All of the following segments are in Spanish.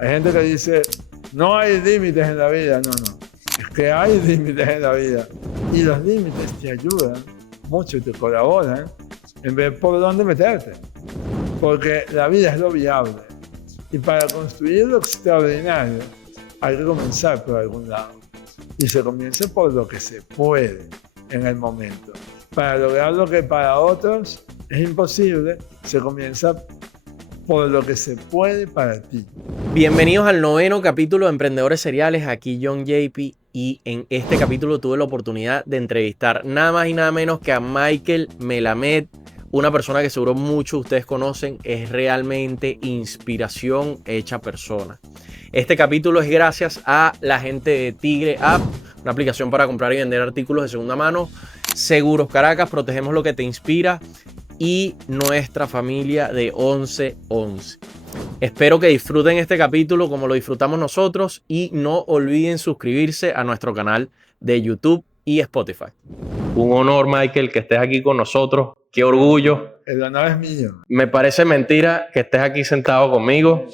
Hay gente que dice, no hay límites en la vida. No, no. Es que hay límites en la vida. Y los límites te ayudan mucho y te colaboran en ver por dónde meterte. Porque la vida es lo viable. Y para construir lo extraordinario, hay que comenzar por algún lado. Y se comienza por lo que se puede en el momento. Para lograr lo que para otros es imposible, se comienza por lo que se puede para ti. Bienvenidos al 9º capítulo de Emprendedores Seriales. Aquí John JP, y en este capítulo tuve la oportunidad de entrevistar nada más y nada menos que a Michael Melamed, una persona que seguro muchos de ustedes conocen. Es realmente inspiración hecha persona. Este capítulo es gracias a la gente de Tigre App, una aplicación para comprar y vender artículos de segunda mano. Seguros Caracas, protegemos lo que te inspira. Y nuestra familia de 1111. Espero que disfruten este capítulo como lo disfrutamos nosotros y no olviden suscribirse a nuestro canal de YouTube y Spotify. Un honor, Michael, que estés aquí con nosotros. Qué orgullo. El honor es mío. Me parece mentira que estés aquí sentado conmigo.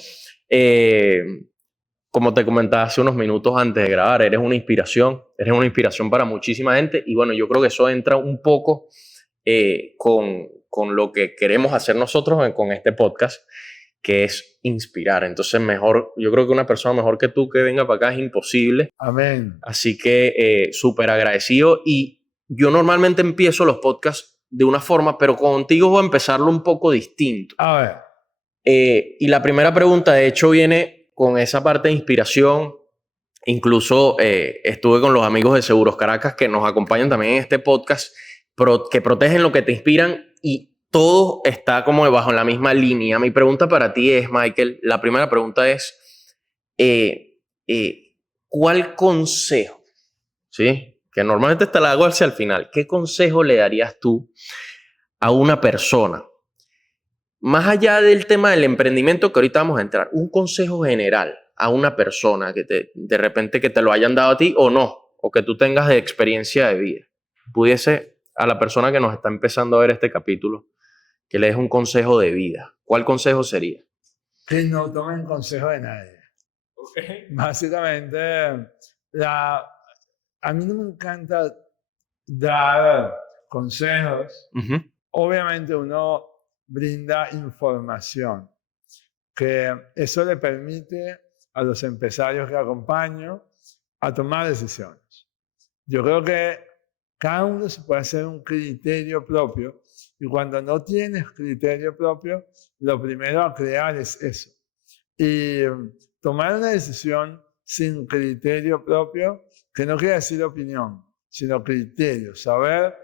Como te comentaba hace unos minutos antes de grabar, eres una inspiración para muchísima gente. Y bueno, yo creo que eso entra un poco con lo que queremos hacer nosotros con este podcast, que es inspirar. Entonces, yo creo que una persona mejor que tú que venga para acá es imposible. Amén. Así que súper agradecido. Y yo normalmente empiezo los podcasts de una forma, pero contigo voy a empezarlo un poco distinto. A ver. Y la primera pregunta, de hecho, viene con esa parte de inspiración. Incluso estuve con los amigos de Seguros Caracas que nos acompañan también en este podcast, que protegen lo que te inspiran, y todo está como debajo en la misma línea. Mi pregunta para ti es, Michael, la primera pregunta es, ¿cuál consejo, ¿sí? Que normalmente te la hago hacia el final, ¿qué consejo le darías tú a una persona? Más allá del tema del emprendimiento, que ahorita vamos a entrar, un consejo general a una persona que de repente que te lo hayan dado a ti o no, o que tú tengas de experiencia de vida. Pudiese a la persona que nos está empezando a ver este capítulo, que le des un consejo de vida. ¿Cuál consejo sería? Que no tomen consejo de nadie. Okay. Básicamente, a mí no me encanta dar consejos. Uh-huh. Obviamente uno brinda información, que eso le permite a los empresarios que acompaño a tomar decisiones. Yo creo que cada uno se puede hacer un criterio propio, y cuando no tienes criterio propio, lo primero a crear es eso. Y tomar una decisión sin criterio propio, que no quiere decir opinión, sino criterio, saber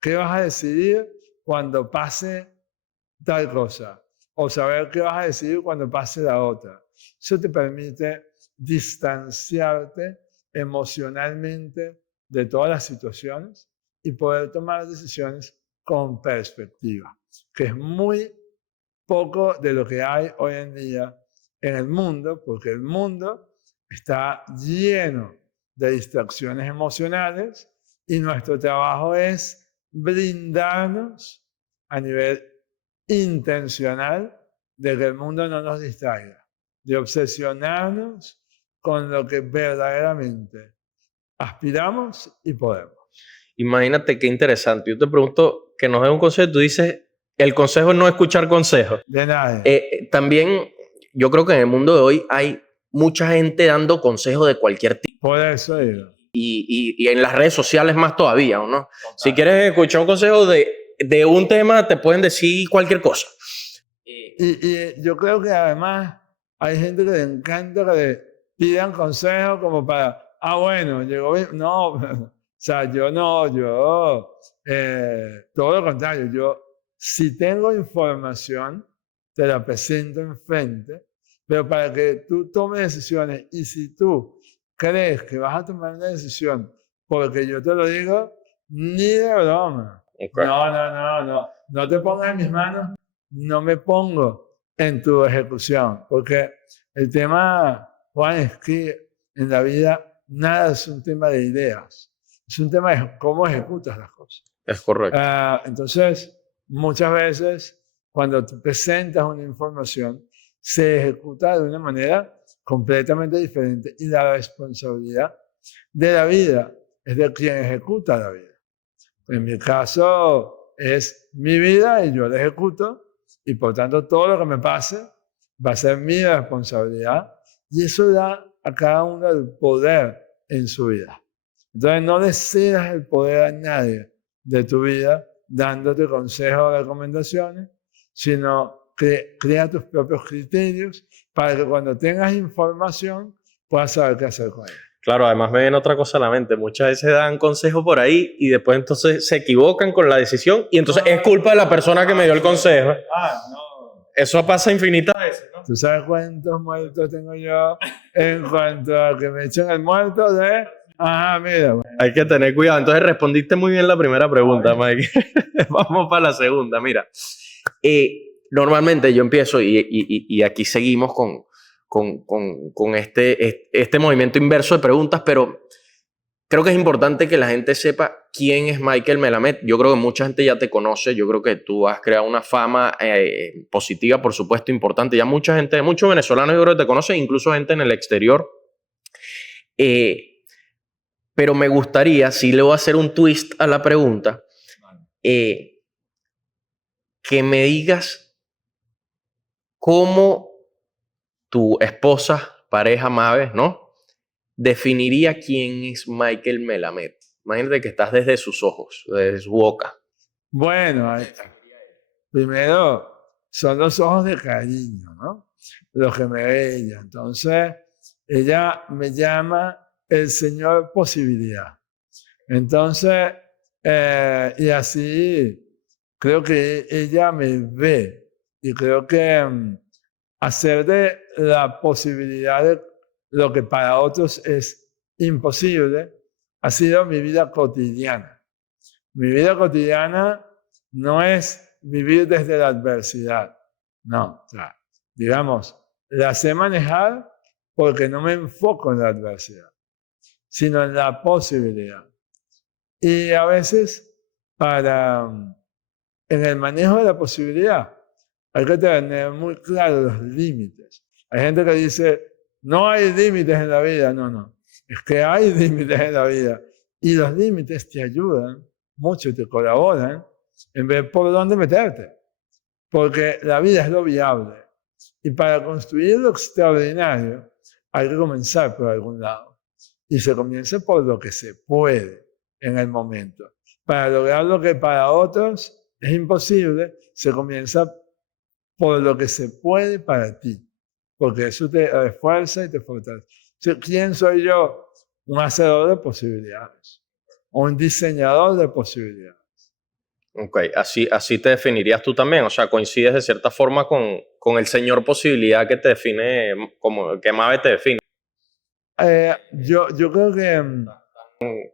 qué vas a decidir cuando pase tal cosa, o saber qué vas a decidir cuando pase la otra. Eso te permite distanciarte emocionalmente de todas las situaciones y poder tomar decisiones con perspectiva, que es muy poco de lo que hay hoy en día en el mundo, porque el mundo está lleno de distracciones emocionales y nuestro trabajo es brindarnos a nivel intencional de que el mundo no nos distraiga, de obsesionarnos con lo que verdaderamente aspiramos y podemos. Imagínate qué interesante. Yo te pregunto que nos dé un consejo, tú dices, el consejo es no escuchar consejos. De nadie. También yo creo que en el mundo de hoy hay mucha gente dando consejos de cualquier tipo. Por eso digo. Y en las redes sociales más todavía, ¿no? Total. Si quieres escuchar un consejo de un tema, te pueden decir cualquier cosa. Y yo creo que además hay gente que le encanta que le pidan consejos como para, bueno, llegó bien. No, o sea, todo lo contrario. Yo, si tengo información, te la presento enfrente, pero para que tú tomes decisiones, y si tú crees que vas a tomar una decisión porque yo te lo digo, ni de broma. Okay. No te pongas en mis manos, no me pongo en tu ejecución, porque el tema, Juan, es que en la vida nada es un tema de ideas, es un tema de cómo ejecutas las cosas. Es correcto. Entonces, muchas veces, cuando tú presentas una información, se ejecuta de una manera completamente diferente y la responsabilidad de la vida es de quien ejecuta la vida. En mi caso es mi vida y yo la ejecuto y por tanto todo lo que me pase va a ser mi responsabilidad y eso da a cada uno el poder en su vida. Entonces no le cedas el poder a nadie de tu vida dándote consejos o recomendaciones, sino que crea tus propios criterios para que cuando tengas información puedas saber qué hacer con ella. Claro, además me viene otra cosa a la mente. Muchas veces dan consejos por ahí y después entonces se equivocan con la decisión y entonces es culpa de la persona que me dio el consejo. No. Eso pasa infinitas veces, ¿no? ¿Tú sabes cuántos muertos tengo yo en cuanto a que me echen el muerto de... Ajá, mira. Bueno. Hay que tener cuidado. Entonces respondiste muy bien la primera pregunta, Mike. Vamos para la segunda. Mira, normalmente yo empiezo y aquí seguimos con este movimiento inverso de preguntas, pero creo que es importante que la gente sepa quién es Michael Melamed. Yo creo que mucha gente ya te conoce. Yo creo que tú has creado una fama positiva, por supuesto, importante. Ya mucha gente, muchos venezolanos yo creo que te conocen, incluso gente en el exterior. Pero me gustaría, si le voy a hacer un twist a la pregunta, que me digas cómo tu esposa, pareja, Maves, ¿no? Definiría quién es Michael Melamed. Imagínate que estás desde sus ojos, desde su boca. Bueno, primero son los ojos de cariño, ¿no? Los que me ve ella. Entonces, ella me llama el Señor Posibilidad. Entonces, y así creo que ella me ve y creo que hacer de la posibilidad de lo que para otros es imposible ha sido mi vida cotidiana. Mi vida cotidiana no es vivir desde la adversidad, no, o sea, digamos, la sé manejar porque no me enfoco en la adversidad, sino en la posibilidad. Y a veces, en el manejo de la posibilidad, hay que tener muy claros los límites. Hay gente que dice, no hay límites en la vida. No, es que hay límites en la vida. Y los límites te ayudan mucho, te colaboran en ver por dónde meterte. Porque la vida es lo viable. Y para construir lo extraordinario, hay que comenzar por algún lado. Y se comienza por lo que se puede en el momento. Para lograr lo que para otros es imposible, se comienza por lo que se puede para ti. Porque eso te refuerza y te fortalece. ¿Quién soy yo? Un hacedor de posibilidades. Un diseñador de posibilidades. Ok, así te definirías tú también. O sea, coincides de cierta forma con el Señor Posibilidad que te define, como que Mave te define. Yo creo que...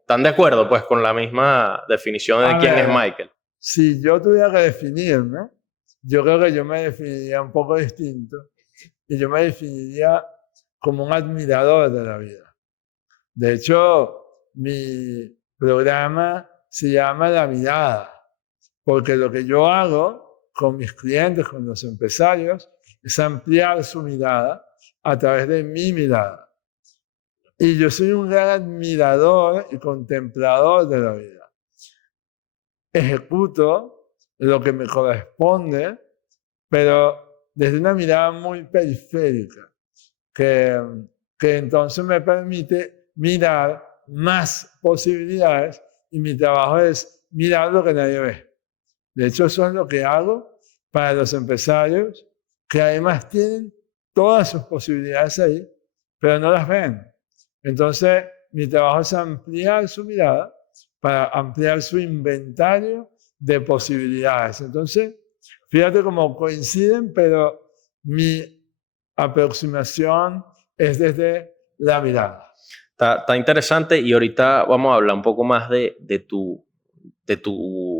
¿Están de acuerdo pues con la misma definición de quién es Michael? Si yo tuviera que definirme, yo creo que yo me definiría un poco distinto y yo me definiría como un admirador de la vida. De hecho, mi programa se llama La Mirada, porque lo que yo hago con mis clientes, con los empresarios, es ampliar su mirada a través de mi mirada. Y yo soy un gran admirador y contemplador de la vida. Ejecuto lo que me corresponde, pero desde una mirada muy periférica, que entonces me permite mirar más posibilidades y mi trabajo es mirar lo que nadie ve. De hecho, eso es lo que hago para los empresarios que además tienen todas sus posibilidades ahí, pero no las ven. Entonces, mi trabajo es ampliar su mirada para ampliar su inventario de posibilidades. Entonces, fíjate cómo coinciden, pero mi aproximación es desde la mirada. Está interesante y ahorita vamos a hablar un poco más de tu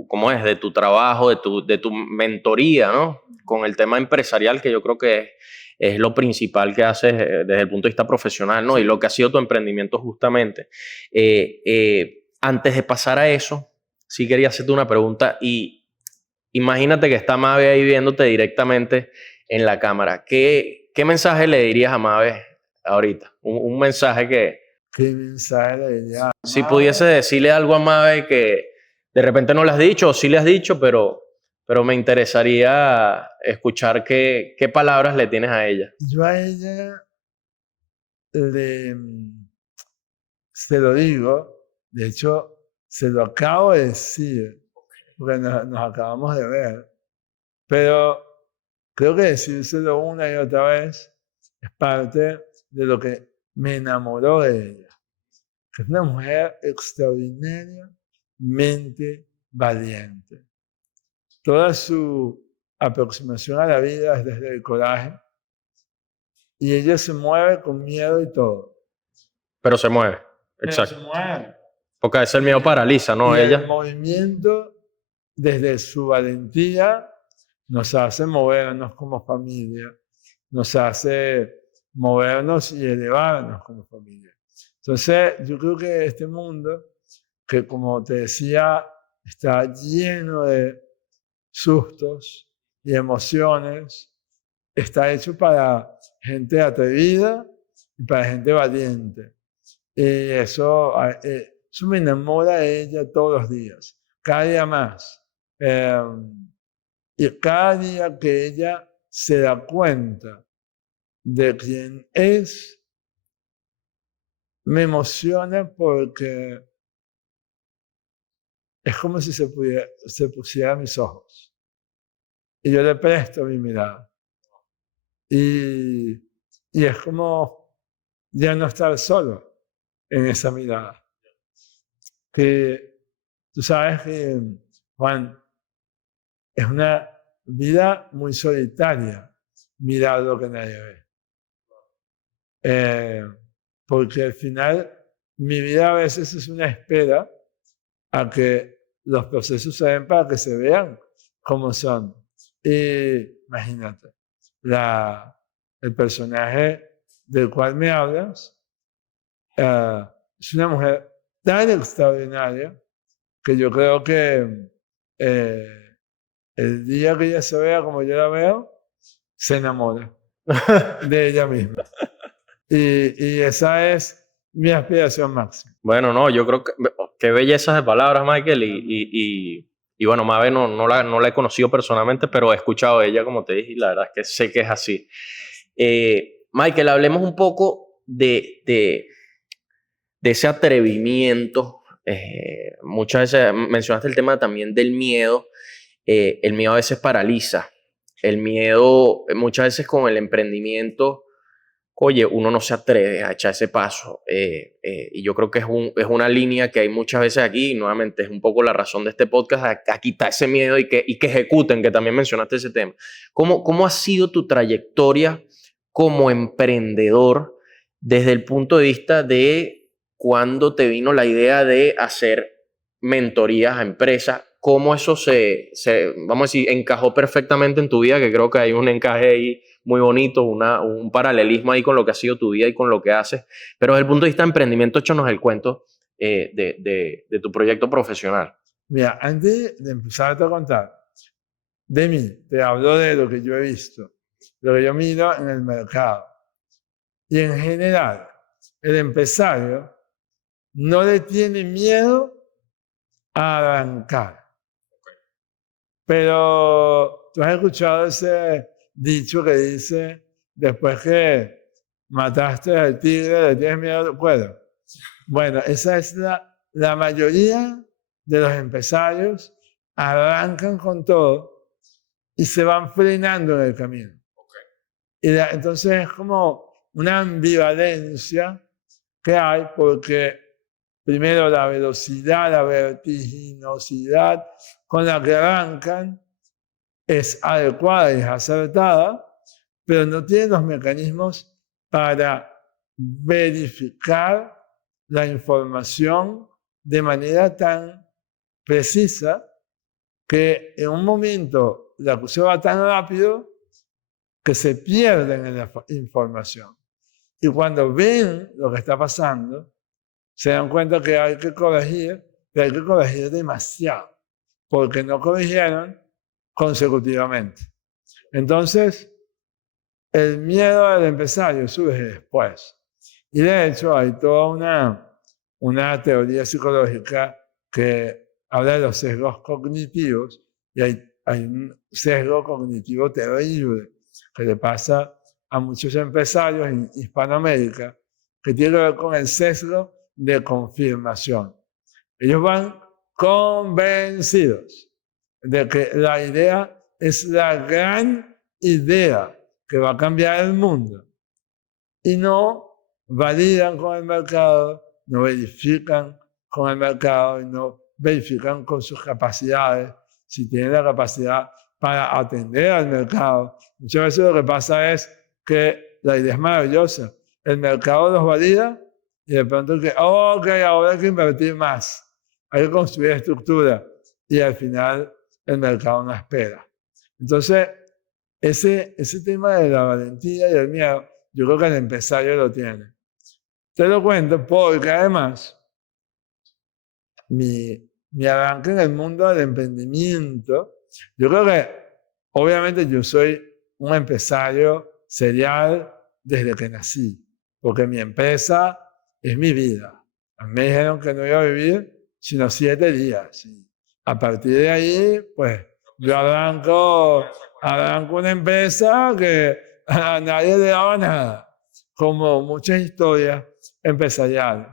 ¿cómo es? De tu trabajo, de tu mentoría, ¿no? Con el tema empresarial, que yo creo que es lo principal que haces desde el punto de vista profesional, ¿no? Y lo que ha sido tu emprendimiento justamente. Antes de pasar a eso, sí quería hacerte una pregunta y imagínate que está Mave ahí viéndote directamente en la cámara. ¿Qué mensaje le dirías a Mave ahorita? Un mensaje que, ¿Qué mensaje le diría? si pudiese decirle algo a Mabe que de repente no le has dicho o sí le has dicho, pero me interesaría escuchar qué palabras le tienes a ella. Yo a ella le, se lo digo, de hecho, se lo acabo de decir, porque nos acabamos de ver, pero creo que decírselo una y otra vez es parte de lo que me enamoró de ella. Que es una mujer extraordinariamente valiente. Toda su aproximación a la vida es desde el coraje y ella se mueve con miedo y todo. Pero se mueve, Pero exacto. se mueve. Porque a veces el miedo paraliza, ¿no? Y Ella. el movimiento, desde su valentía, nos hace movernos como familia, nos hace movernos y elevarnos como familia. Entonces, yo creo que este mundo, que como te decía, está lleno de sustos y emociones, está hecho para gente atrevida y para gente valiente. Y eso me enamora de ella todos los días, cada día más. Y cada día que ella se da cuenta de quién es, me emociona porque es como si se pusiera a mis ojos. Y yo le presto mi mirada. Y es como ya no estar solo en esa mirada. Que tú sabes que, Juan, es una vida muy solitaria mirar lo que nadie ve. Porque al final mi vida a veces es una espera a que los procesos se den para que se vean como son. Y imagínate, el personaje del cual me hablas es una mujer tan extraordinaria que yo creo que el día que ella se vea como yo la veo, se enamora de ella misma. Y esa es mi aspiración máxima. Bueno, no, yo creo que qué bellezas de palabras, Michael, y bueno, Mabe no la he conocido personalmente, pero he escuchado de ella, como te dije, y la verdad es que sé que es así. Michael, hablemos un poco de ese atrevimiento. Muchas veces mencionaste el tema también del miedo. El miedo a veces paraliza. El miedo, muchas veces con el emprendimiento, oye, uno no se atreve a echar ese paso. Y yo creo que es una línea que hay muchas veces aquí, y nuevamente es un poco la razón de este podcast, a quitar ese miedo y que ejecuten, que también mencionaste ese tema. ¿Cómo ha sido tu trayectoria como emprendedor desde el punto de vista de cuando te vino la idea de hacer mentorías a empresas? ¿Cómo eso vamos a decir, encajó perfectamente en tu vida? Que creo que hay un encaje ahí muy bonito, un paralelismo ahí con lo que ha sido tu vida y con lo que haces. Pero desde el punto de vista de emprendimiento, échanos el cuento de tu proyecto profesional. Mira, antes de empezar a contar de mí, te hablo de lo que yo he visto, lo que yo miro en el mercado. Y en general, el empresario no le tiene miedo a arrancar. Pero tú has escuchado ese dicho que dice, después que mataste al tigre, le tienes miedo al cuero. Bueno, esa es la mayoría de los empresarios arrancan con todo y se van frenando en el camino. Y entonces es como una ambivalencia que hay porque primero la velocidad, la vertiginosidad con la que arrancan es adecuada y es acertada, pero no tienen los mecanismos para verificar la información de manera tan precisa que en un momento la cosa va tan rápido que se pierden en la información. Y cuando ven lo que está pasando, se dan cuenta que hay que corregir, pero hay que corregir demasiado, porque no corrigieron consecutivamente. Entonces, el miedo del empresario surge después. Y de hecho hay toda una teoría psicológica que habla de los sesgos cognitivos, y hay un sesgo cognitivo terrible que le pasa a muchos empresarios en Hispanoamérica, que tiene que ver con el sesgo de confirmación. Ellos van convencidos de que la idea es la gran idea que va a cambiar el mundo, y no validan con el mercado, no verifican con el mercado y no verifican con sus capacidades, si tienen la capacidad para atender al mercado. Muchas veces lo que pasa es que la idea es maravillosa, el mercado los valida y de pronto que, ok, ahora hay que invertir más, hay que construir estructura, y al final el mercado no espera. Entonces, ese tema de la valentía y el miedo, yo creo que el empresario lo tiene. Te lo cuento porque además mi arranque en el mundo del emprendimiento, yo creo que obviamente yo soy un empresario serial desde que nací, porque mi empresa es mi vida. A mí me dijeron que no iba a vivir sino 7 días. Y a partir de ahí, pues yo arranco una empresa que a nadie le daba nada, como muchas historias empresariales.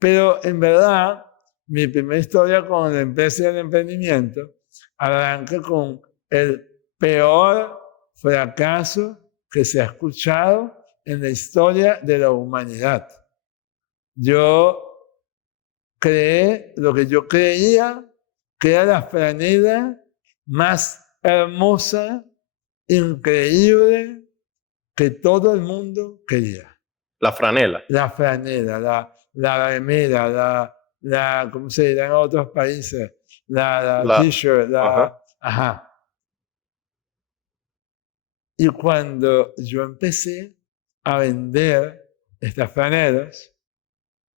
Pero en verdad, mi primera historia con la empresa y el emprendimiento arranca con el peor fracaso que se ha escuchado en la historia de la humanidad. Yo creé lo que yo creía que era la franela más hermosa, increíble, que todo el mundo quería. La franela. La franela, la remera, ¿cómo se dirá en otros países? La t-shirt, ajá. Y cuando yo empecé a vender estas franelas,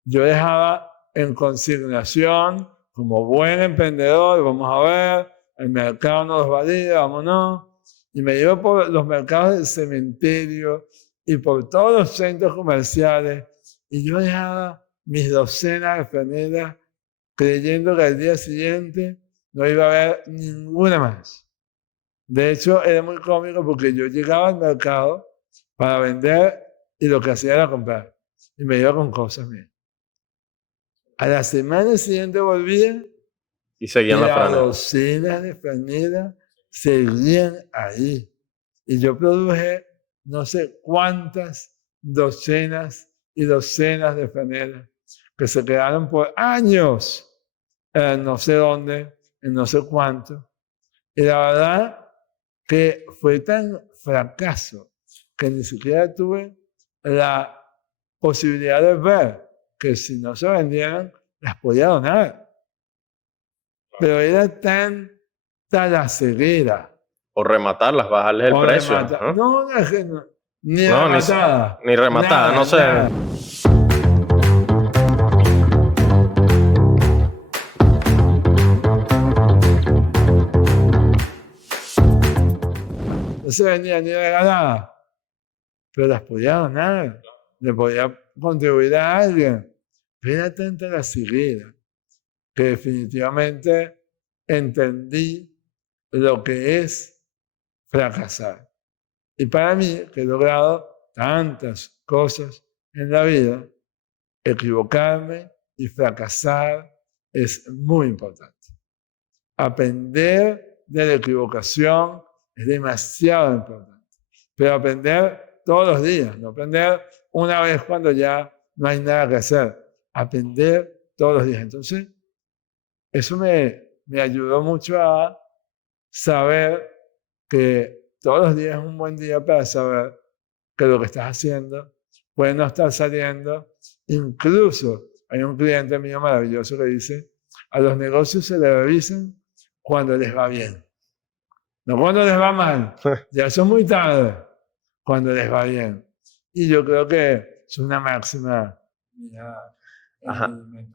yo dejaba en consignación, como buen emprendedor, vamos a ver, el mercado no los valida, vámonos. Y me llevo por los mercados del cementerio y por todos los centros comerciales, y yo dejaba mis docenas de franelas creyendo que al día siguiente no iba a haber ninguna más. De hecho, era muy cómico porque yo llegaba al mercado para vender y lo que hacía era comprar. Y me iba con cosas mías. A la semana siguiente volvía y seguían las franelas. Las docenas de franelas seguían ahí. Y yo produje no sé cuántas docenas y docenas de franelas que se quedaron por años en no sé dónde, en no sé cuánto. Y la verdad que fue tan fracaso que ni siquiera tuve la posibilidad de ver que si no se vendieran, las podía donar. Pero era tal la ceguera. O rematarlas, bajarles el precio. No, ni rematada. Ni rematada, no sé. Nada. No se vendía ni regalada, pero las podía donar, le podía contribuir a alguien. Pero era tanta la ceguera que definitivamente entendí lo que es fracasar. Y para mí, que he logrado tantas cosas en la vida, equivocarme y fracasar es muy importante. Aprender de la equivocación es demasiado importante, pero aprender todos los días, no aprender una vez cuando ya no hay nada que hacer, aprender todos los días. Entonces, eso me ayudó mucho a saber que todos los días es un buen día para saber que lo que estás haciendo puede no estar saliendo. Incluso hay un cliente mío maravilloso que dice, a los negocios se les revisan cuando les va bien. No cuando les va mal, ya son muy tarde, cuando les va bien. Y yo creo que es una máxima mía.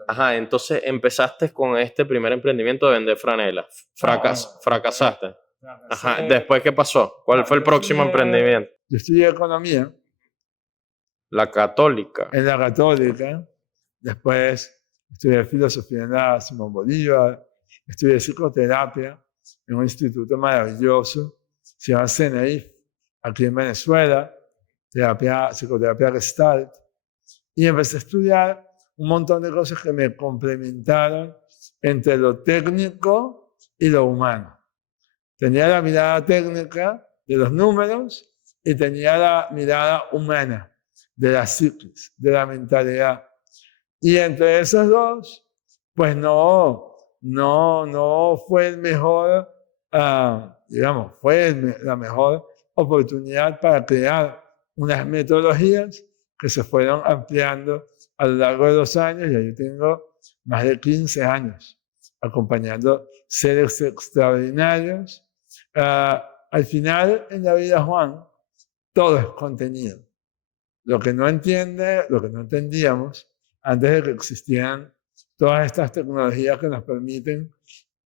Ajá, entonces empezaste con este primer emprendimiento de vender franelas. Fracasaste. Ajá, ¿después qué pasó? ¿Cuál fue el próximo emprendimiento? Yo estudié economía La católica. En la Católica. Después estudié filosofía en la Simón Bolívar. Estudié psicoterapia en un instituto maravilloso. Se llama CNI, aquí en Venezuela. Psicoterapia Gestalt. Y empecé a estudiar un montón de cosas que me complementaron entre lo técnico y lo humano. Tenía la mirada técnica de los números y tenía la mirada humana de la psiquis, de la mentalidad. Y entre esas dos, pues no fue el mejor, digamos, fue la mejor oportunidad para crear unas metodologías que se fueron ampliando a lo largo de los años. Y yo tengo más de 15 años acompañando seres extraordinarios. Al final, en la vida, Juan, todo es contenido. Lo que no entendíamos antes de que existieran todas estas tecnologías que nos permiten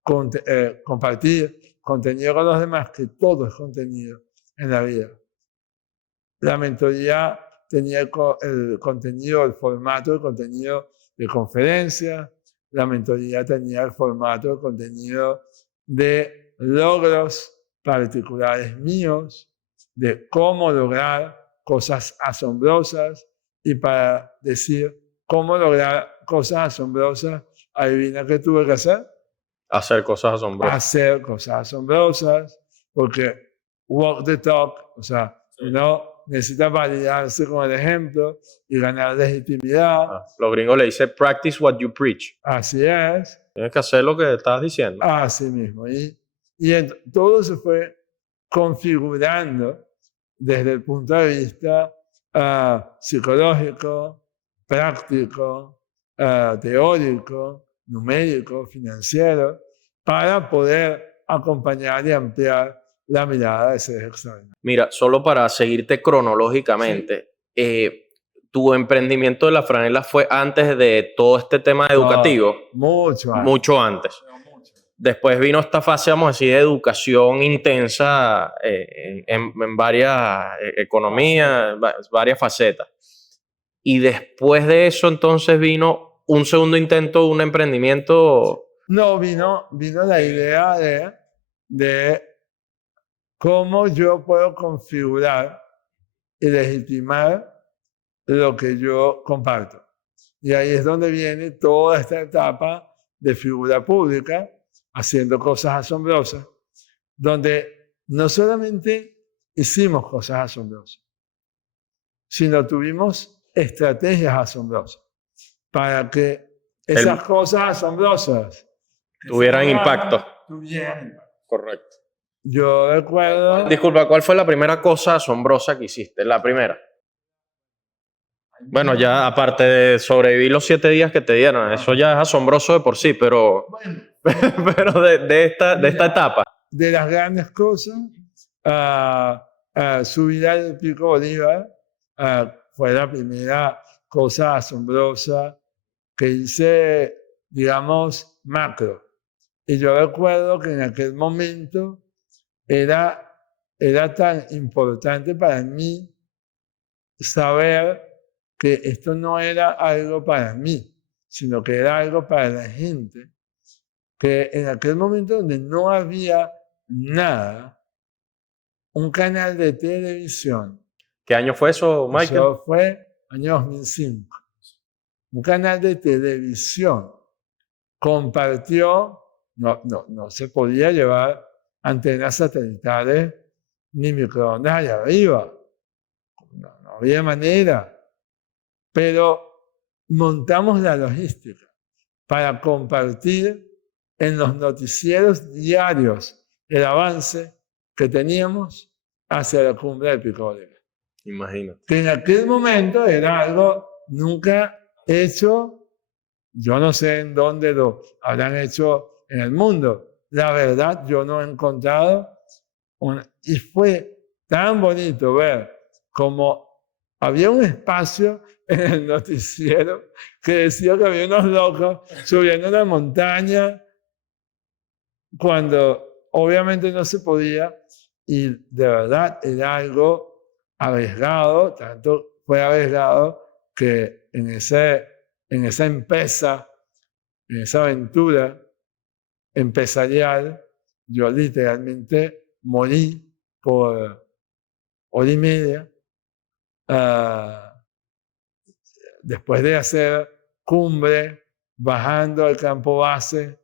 compartir contenido con los demás, que todo es contenido en la vida. La mentoría tenía el contenido, el formato, el contenido de conferencia. La mentoría tenía el formato, el contenido de logros particulares míos, de cómo lograr cosas asombrosas. Y para decir cómo lograr cosas asombrosas, adivina qué tuve que hacer. Hacer cosas asombrosas. Hacer cosas asombrosas, porque walk the talk, o sea, uno necesita validarse con el ejemplo y ganar legitimidad. Los gringos le dicen practice what you preach. Así es. Tienes que hacer lo que estás diciendo. Así mismo. Y todo se fue configurando desde el punto de vista psicológico, práctico, teórico, numérico, financiero, para poder acompañar y ampliar la mirada de seres extraordinarios. Mira, solo para seguirte cronológicamente, tu emprendimiento de la franela fue antes de todo este tema educativo. Mucho antes. Mucho antes. Después vino esta fase, vamos a decir, de educación intensa en varias economías, varias facetas. Y después de eso, entonces vino un segundo intento, un emprendimiento. No, vino la idea de cómo yo puedo configurar y legitimar lo que yo comparto. Y ahí es donde viene toda esta etapa de figura pública, haciendo cosas asombrosas, donde no solamente hicimos cosas asombrosas, sino tuvimos estrategias asombrosas para que esas cosas asombrosas tuvieran impacto. Correcto. Yo recuerdo... Disculpa, ¿cuál fue la primera cosa asombrosa que hiciste? La primera. Bueno, ya aparte de sobrevivir los 7 días que te dieron, eso ya es asombroso de por sí, pero, pero de esta etapa. De las grandes cosas, subir al Pico Bolívar fue la primera cosa asombrosa que hice, digamos, macro. Y yo recuerdo que en aquel momento era tan importante para mí saber que esto no era algo para mí, sino que era algo para la gente, que en aquel momento donde no había nada, un canal de televisión. ¿Qué año fue eso, Michael? Eso fue año 2005. Un canal de televisión compartió, no se podía llevar antenas satelitales ni microondas allá arriba. No había manera. Pero montamos la logística para compartir en los noticieros diarios el avance que teníamos hacia la cumbre del Pico Bolívar. Imagínate. Que en aquel momento era algo nunca hecho, yo no sé en dónde lo habrán hecho en el mundo. La verdad, yo no he encontrado y fue tan bonito ver cómo había un espacio en el noticiero que decía que había unos locos subiendo una montaña cuando obviamente no se podía, y de verdad era algo arriesgado, tanto fue arriesgado que en esa empresa, en esa aventura empresarial, yo literalmente morí por hora y media. Después de hacer cumbre, bajando al campo base,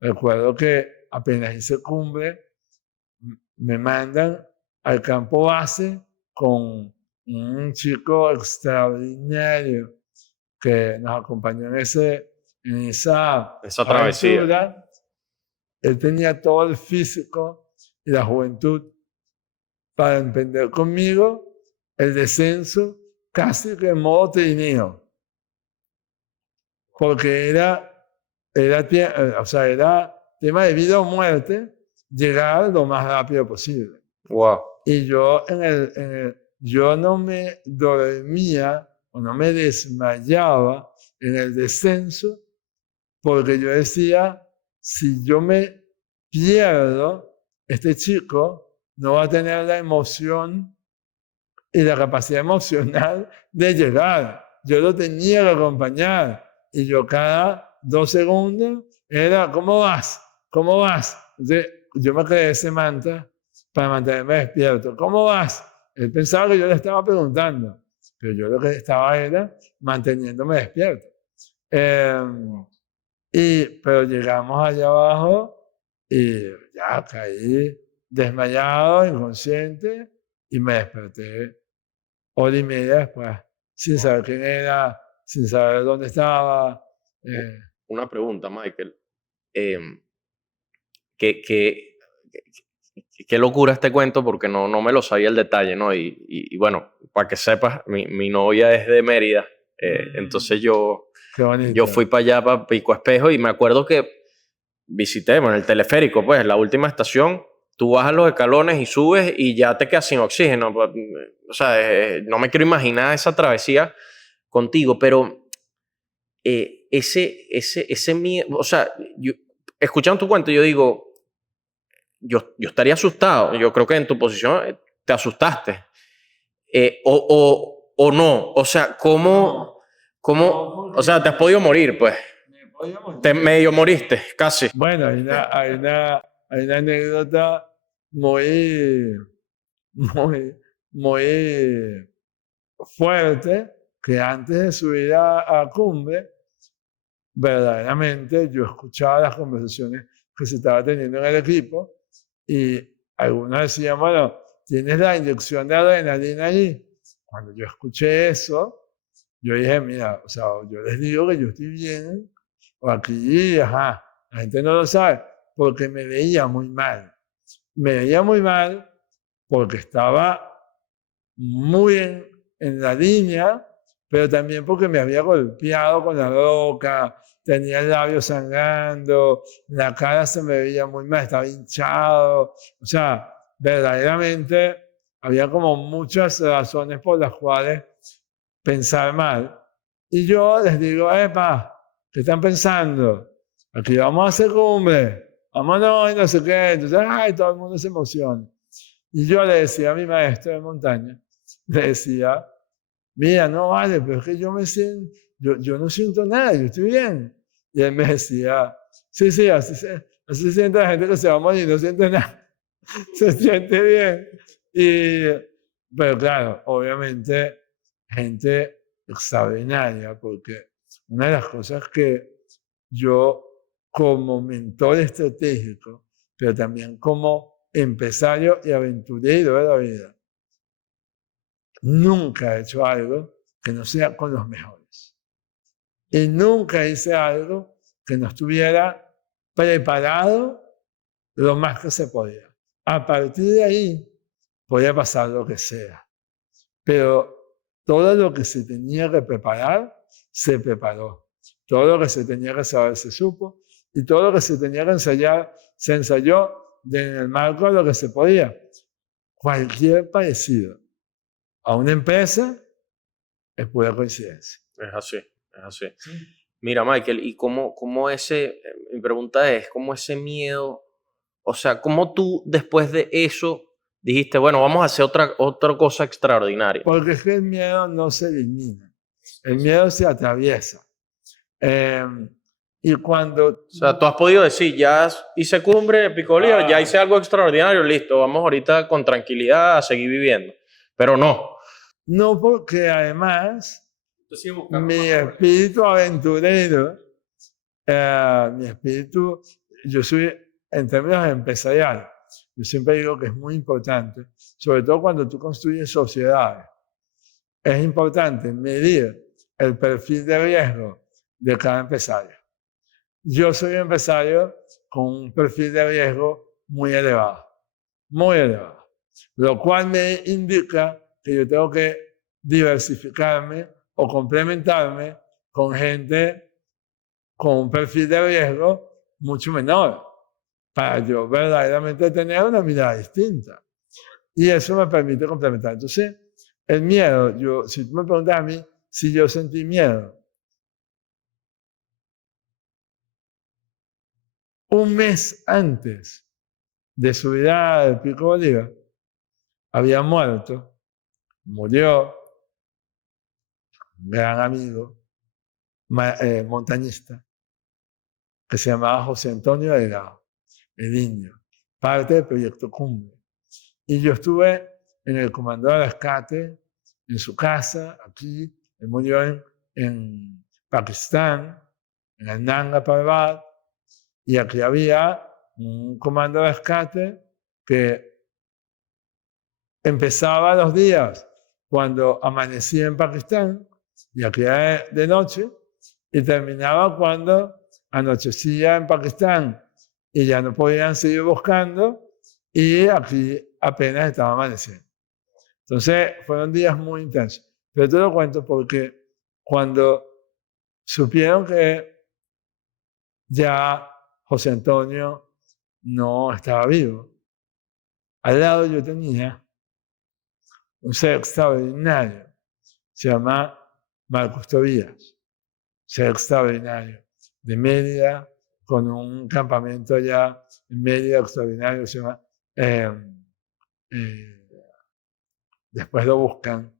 recuerdo que apenas hice cumbre, me mandan al campo base con un chico extraordinario que nos acompañó en esa travesía. aventura. Él tenía todo el físico y la juventud para emprender conmigo el descenso casi que en modo trineo. Porque era tema de vida o muerte, llegar lo más rápido posible. Wow. Y yo no me dormía o no me desmayaba en el descenso porque yo decía, si yo me pierdo, este chico no va a tener la emoción y la capacidad emocional de llegar. Yo lo tenía que acompañar y yo cada 2 segundos era, ¿cómo vas? ¿Cómo vas? Entonces, yo me creé ese mantra para mantenerme despierto. ¿Cómo vas? Él pensaba que yo le estaba preguntando, pero yo lo que estaba era manteniéndome despierto. Pero llegamos allá abajo y ya caí desmayado, inconsciente, y me desperté hora y media después, sin saber quién era, sin saber dónde estaba. Una pregunta, Michael. ¿Qué locura este cuento? Porque no me lo sabía el detalle, ¿no? Y bueno, para que sepas, mi novia es de Mérida. Entonces yo fui para allá, para Pico Espejo, y me acuerdo que visité, bueno, el teleférico, pues, la última estación. Tú bajas los escalones y subes y ya te quedas sin oxígeno. O sea, no me quiero imaginar esa travesía contigo, pero ese miedo, o sea, escuchando tu cuento, yo digo, yo estaría asustado. Yo creo que en tu posición te asustaste. O no. O sea, ¿cómo? O sea, te has podido morir, pues. Te medio moriste, casi. Bueno, hay una anécdota muy fuerte, que antes de subir a cumbre, verdaderamente yo escuchaba las conversaciones que se estaba teniendo en el equipo y algunos decían, bueno, tienes la inyección de adrenalina allí. Cuando yo escuché eso, yo dije, mira, o sea, yo les digo que yo estoy bien, o aquí, ajá, la gente no lo sabe, porque me veía muy mal. Me veía muy mal porque estaba muy en la línea, pero también porque me había golpeado con la roca, tenía el labio sangrando, la cara se me veía muy mal, estaba hinchado. O sea, verdaderamente había como muchas razones por las cuales pensar mal. Y yo les digo, epa, ¿qué están pensando? Aquí vamos a hacer cumbre, vámonos y no sé qué. Entonces, ay, todo el mundo se emociona. Y yo le decía a mi maestro de montaña, le decía, mira, no vale, pero es que yo no siento nada, yo estoy bien. Y él me decía, sí, así siente la gente que se va a morir, no siente nada, se siente bien. Pero claro, obviamente, gente extraordinaria, porque una de las cosas que yo, como mentor estratégico, pero también como empresario y aventurero de la vida, nunca he hecho algo que no sea con los mejores. Y nunca hice algo que no estuviera preparado lo más que se podía. A partir de ahí podía pasar lo que sea. Pero todo lo que se tenía que preparar, se preparó. Todo lo que se tenía que saber, se supo. Y todo lo que se tenía que ensayar, se ensayó en el marco de lo que se podía. Cualquier parecido a una empresa es pura coincidencia. Es así. ¿Sí? Mira, Michael, ¿y cómo mi pregunta es, cómo ese miedo, o sea, cómo tú después de eso dijiste, bueno, vamos a hacer otra cosa extraordinaria? Porque es que el miedo no se elimina, el miedo se atraviesa. Y cuando... O sea, tú has podido decir, ya hice cumbre, Pico Bolívar, ya hice algo extraordinario, listo, vamos ahorita con tranquilidad a seguir viviendo. Pero no. No, porque además mi espíritu aventurero, mi espíritu, yo soy en términos empresariales, yo siempre digo que es muy importante, sobre todo cuando tú construyes sociedades, es importante medir el perfil de riesgo de cada empresario. Yo soy un empresario con un perfil de riesgo muy elevado, lo cual me indica que yo tengo que diversificarme o complementarme con gente con un perfil de riesgo mucho menor, para yo verdaderamente tener una mirada distinta. Y eso me permite complementar. Entonces, el miedo, si tú me preguntas a mí si yo sentí miedo, un mes antes de subir al Pico Bolívar, había murió un gran amigo, montañista, que se llamaba José Antonio Delgado, el indio, parte del proyecto Cumbre. Y yo estuve en el comando de rescate, en su casa, aquí, él murió en Pakistán, en el Nanga Parbat, y aquí había un comando de rescate que empezaba los días cuando amanecía en Pakistán, y aquí era de noche, y terminaba cuando anochecía en Pakistán y ya no podían seguir buscando, y aquí apenas estaba amaneciendo. Entonces fueron días muy intensos. Pero te lo cuento porque cuando supieron que ya José Antonio no estaba vivo, al lado yo tenía un ser extraordinario, se llama Marcos Tobías, ser extraordinario, de Mérida, con un campamento allá en Mérida extraordinario, se llama, después lo buscan,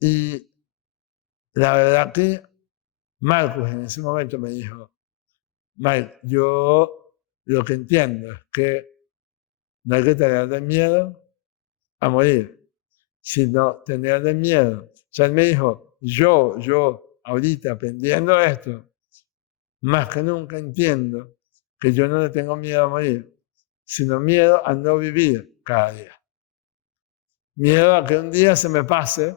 y la verdad que Marcos en ese momento me dijo, Mike, yo lo que entiendo es que no hay que tener de miedo a morir, sino tener de miedo. O sea, él me dijo, yo, ahorita aprendiendo esto, más que nunca entiendo que yo no le tengo miedo a morir, sino miedo a no vivir cada día. Miedo a que un día se me pase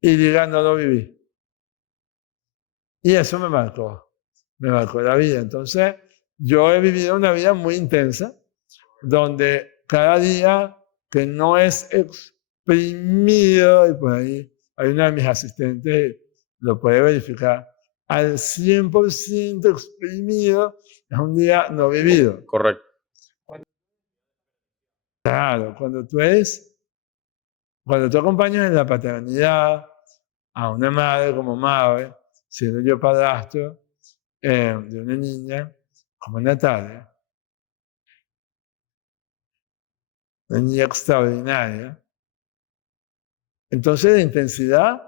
y diga no lo viví. Y eso me marcó la vida. Entonces, yo he vivido una vida muy intensa, donde cada día que no es exprimido, y por ahí hay una de mis asistentes, lo puede verificar, al 100% exprimido, es un día no vivido. Correcto. Claro, cuando tú acompañas en la paternidad a una madre como madre, siendo yo padrastro de una niña como Natalia, una niña extraordinaria, entonces la intensidad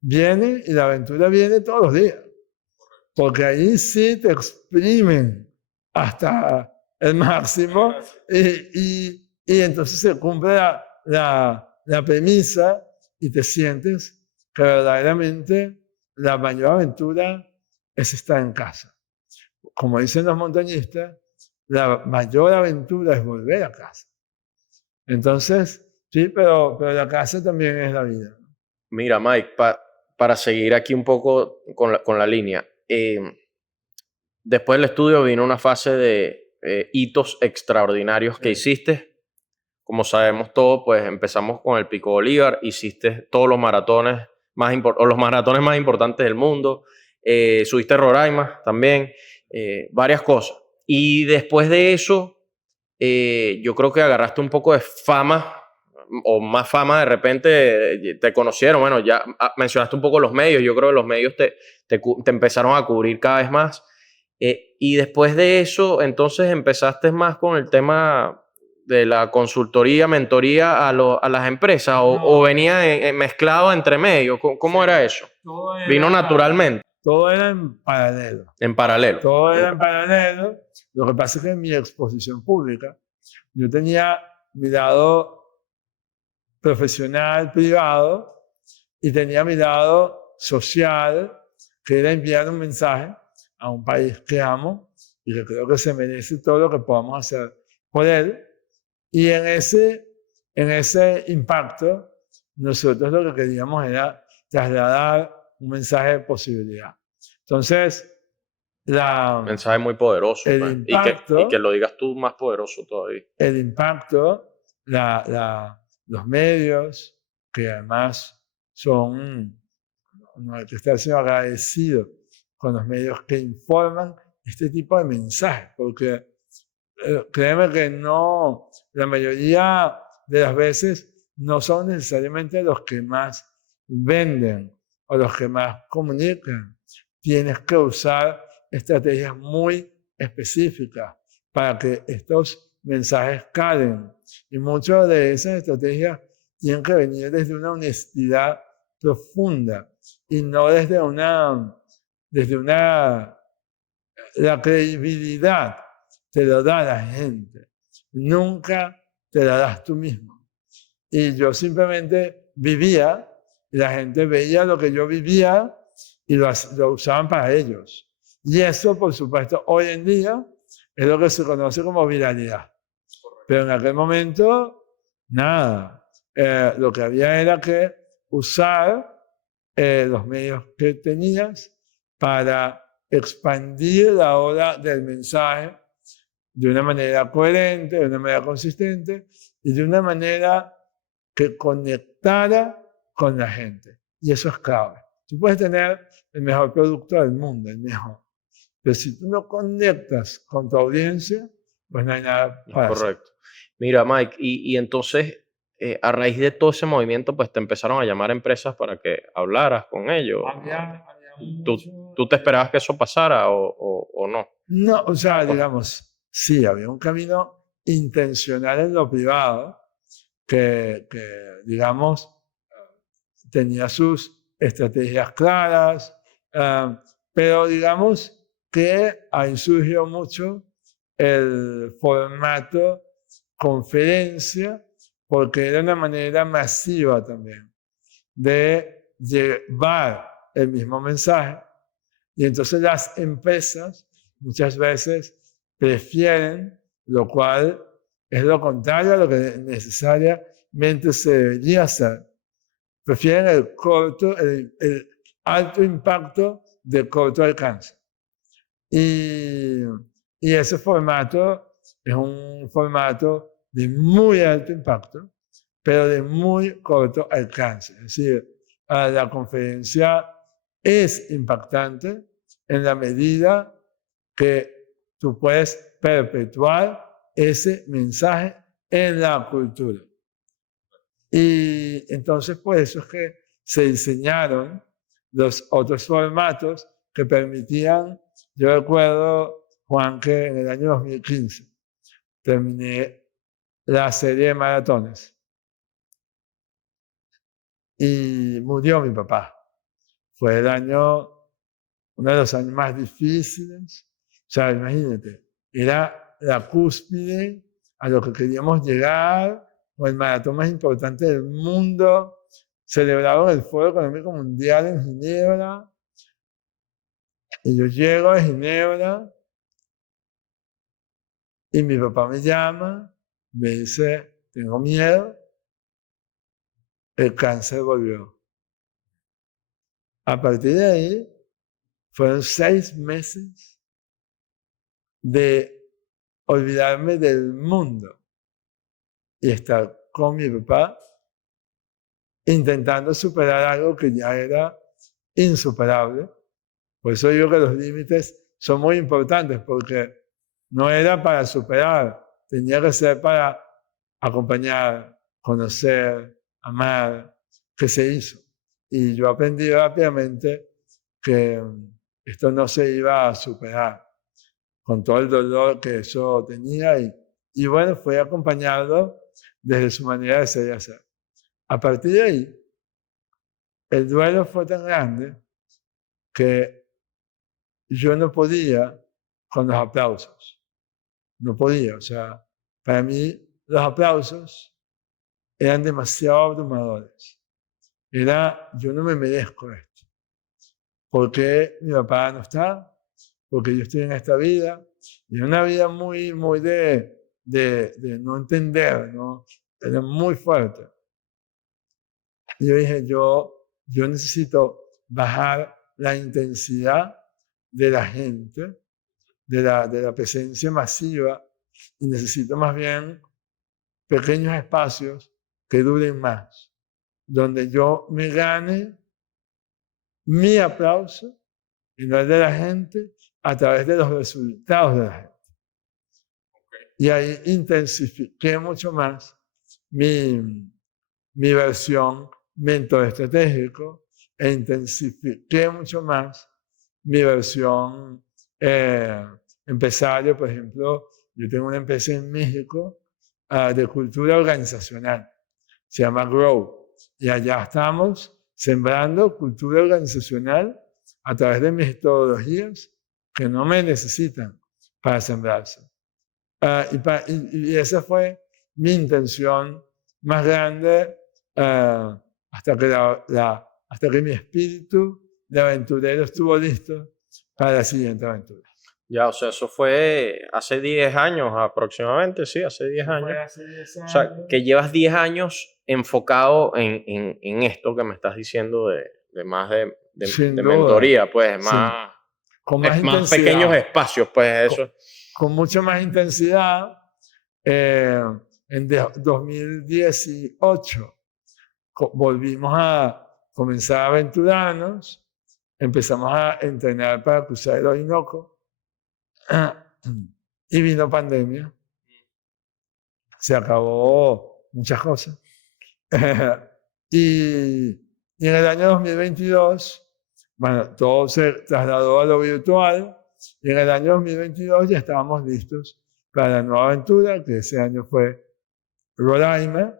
viene y la aventura viene todos los días, porque ahí sí te exprimen hasta el máximo y entonces se cumple la premisa y te sientes que verdaderamente la mayor aventura es estar en casa. Como dicen los montañistas, la mayor aventura es volver a casa. Entonces, sí, pero la casa también es la vida. Mira, Mike, para seguir aquí un poco con la línea, después del estudio vino una fase de hitos extraordinarios que hiciste. Como sabemos todos, pues empezamos con el Pico Bolívar, hiciste todos los maratones los maratones más importantes del mundo, subiste Roraima también, varias cosas. Y después de eso, yo creo que agarraste un poco de fama, o más fama de repente, te conocieron. Bueno, ya mencionaste un poco los medios, yo creo que los medios te empezaron a cubrir cada vez más. Y después de eso, entonces empezaste más con el tema de la consultoría, mentoría a las empresas, o venía mezclado entre medio. ¿Cómo era eso? ¿Vino naturalmente? Todo era en paralelo. En paralelo. Todo era en paralelo. Lo que pasa es que en mi exposición pública, yo tenía mi lado profesional, privado, y tenía mi lado social, que era enviar un mensaje a un país que amo y que creo que se merece todo lo que podamos hacer por él. Y en ese impacto, nosotros lo que queríamos era trasladar un mensaje de posibilidad. Entonces, Un mensaje muy poderoso. el Pues. impacto, Y que lo digas tú más poderoso todavía. El impacto, los medios, que además son, no hay que estar sino agradecido con los medios que informan este tipo de mensajes, porque créeme que no, la mayoría de las veces no son necesariamente los que más venden o los que más comunican. Tienes que usar estrategias muy específicas para que estos mensajes calen. Y muchas de esas estrategias tienen que venir desde una honestidad profunda y no la credibilidad te lo da la gente, nunca te la das tú mismo. Y yo simplemente vivía, y la gente veía lo que yo vivía y lo usaban para ellos. Y eso, por supuesto, hoy en día es lo que se conoce como viralidad. Pero en aquel momento, nada. Lo que había era que usar los medios que tenías para expandir la ola del mensaje de una manera coherente, de una manera consistente y de una manera que conectara con la gente. Y eso es clave. Tú puedes tener el mejor producto del mundo, el mejor. Pero si tú no conectas con tu audiencia, pues no hay nada para hacer. Correcto. Mira, Mike, y entonces, a raíz de todo ese movimiento, pues te empezaron a llamar empresas para que hablaras con ellos. ¿Tú te esperabas que eso pasara o no? No, o sea, digamos, sí, había un camino intencional en lo privado que digamos, tenía sus estrategias claras, pero digamos que ahí surgió mucho el formato conferencia, porque era una manera masiva también de llevar el mismo mensaje. Y entonces las empresas muchas veces prefieren, lo cual es lo contrario a lo que necesariamente se debería hacer. Prefieren el alto impacto de corto alcance. Y ese formato es un formato de muy alto impacto, pero de muy corto alcance. Es decir, la conferencia es impactante en la medida que tú puedes perpetuar ese mensaje en la cultura. Y entonces por eso es que se diseñaron los otros formatos que permitían, yo recuerdo, Juan, que en el año 2015 terminé la serie de maratones y murió mi papá. Fue uno de los años más difíciles. O sea, imagínate, era la cúspide a lo que queríamos llegar, o el maratón más importante del mundo, celebrado en el Foro Económico Mundial en Ginebra. Y yo llego a Ginebra y mi papá me llama, me dice, tengo miedo, el cáncer volvió. A partir de ahí, fueron 6 meses de olvidarme del mundo y estar con mi papá intentando superar algo que ya era insuperable. Por eso digo que los límites son muy importantes, porque no era para superar, tenía que ser para acompañar, conocer, amar, que se hizo. Y yo aprendí rápidamente que esto no se iba a superar. con todo el dolor que eso tenía y bueno, fue acompañado desde su manera de ser y hacer. A partir de ahí, el duelo fue tan grande que yo no podía con los aplausos. No podía, o sea, para mí los aplausos eran demasiado abrumadores. Yo no me merezco esto. ¿Por qué mi papá no está? Porque yo estoy en esta vida. Y una vida muy, muy de no entender, ¿no? Era muy fuerte. Y yo dije, yo necesito bajar la intensidad de la gente, de la presencia masiva, y necesito más bien pequeños espacios que duren más, donde yo me gane mi aplauso y no el de la gente a través de los resultados de la gente. Y ahí intensifiqué mucho más mi versión mentor estratégico e intensifiqué mucho más mi versión empresario. Por ejemplo, yo tengo una empresa en México de cultura organizacional, se llama Grow, y allá estamos sembrando cultura organizacional a través de metodologías que no me necesitan para sembrarse. Y esa fue mi intención más grande hasta que mi espíritu de aventurero estuvo listo para la siguiente aventura. Ya, o sea, eso fue hace 10 años aproximadamente, sí, hace 10 años. Fue hace 10 años. O sea, que llevas 10 años enfocado en esto que me estás diciendo de más de mentoría, pues, más, con más más pequeños espacios, pues eso. Con mucha más intensidad. En 2018 volvimos a comenzar a aventurarnos, empezamos a entrenar para cruzar el Orinoco y vino pandemia. Se acabó muchas cosas. y en el año 2022, bueno, todo se trasladó a lo virtual y en el año 2022 ya estábamos listos para la nueva aventura, que ese año fue Roraima.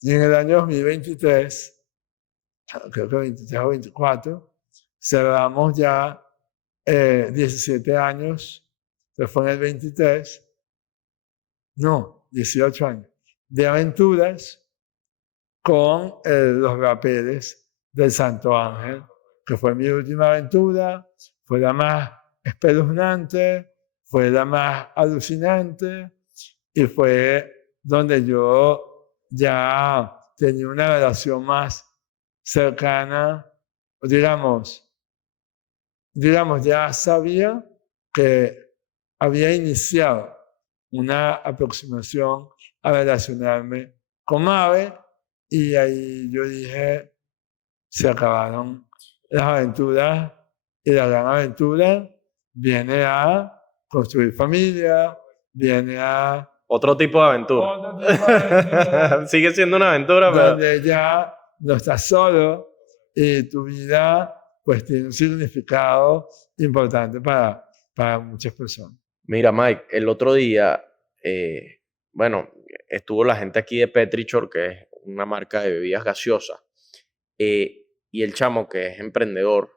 Y en el año 2023, creo que 23 o 24, celebramos ya 17 años, que fue en el 23, no, 18 años, de aventuras con los rapeles del Santo Ángel, que fue mi última aventura, fue la más espeluznante, fue la más alucinante y fue donde yo ya tenía una relación más cercana, digamos, ya sabía que había iniciado una aproximación a relacionarme con Mabe y ahí yo dije, se acabaron las aventuras y la gran aventura viene a construir familia, viene a... Otro tipo de aventura. Otro tipo de aventura. Sigue siendo una aventura, donde ya no estás solo y tu vida pues tiene un significado importante para muchas personas. Mira, Mike, el otro día, bueno, estuvo la gente aquí de Petrichor, que es una marca de bebidas gaseosas, y el chamo, que es emprendedor,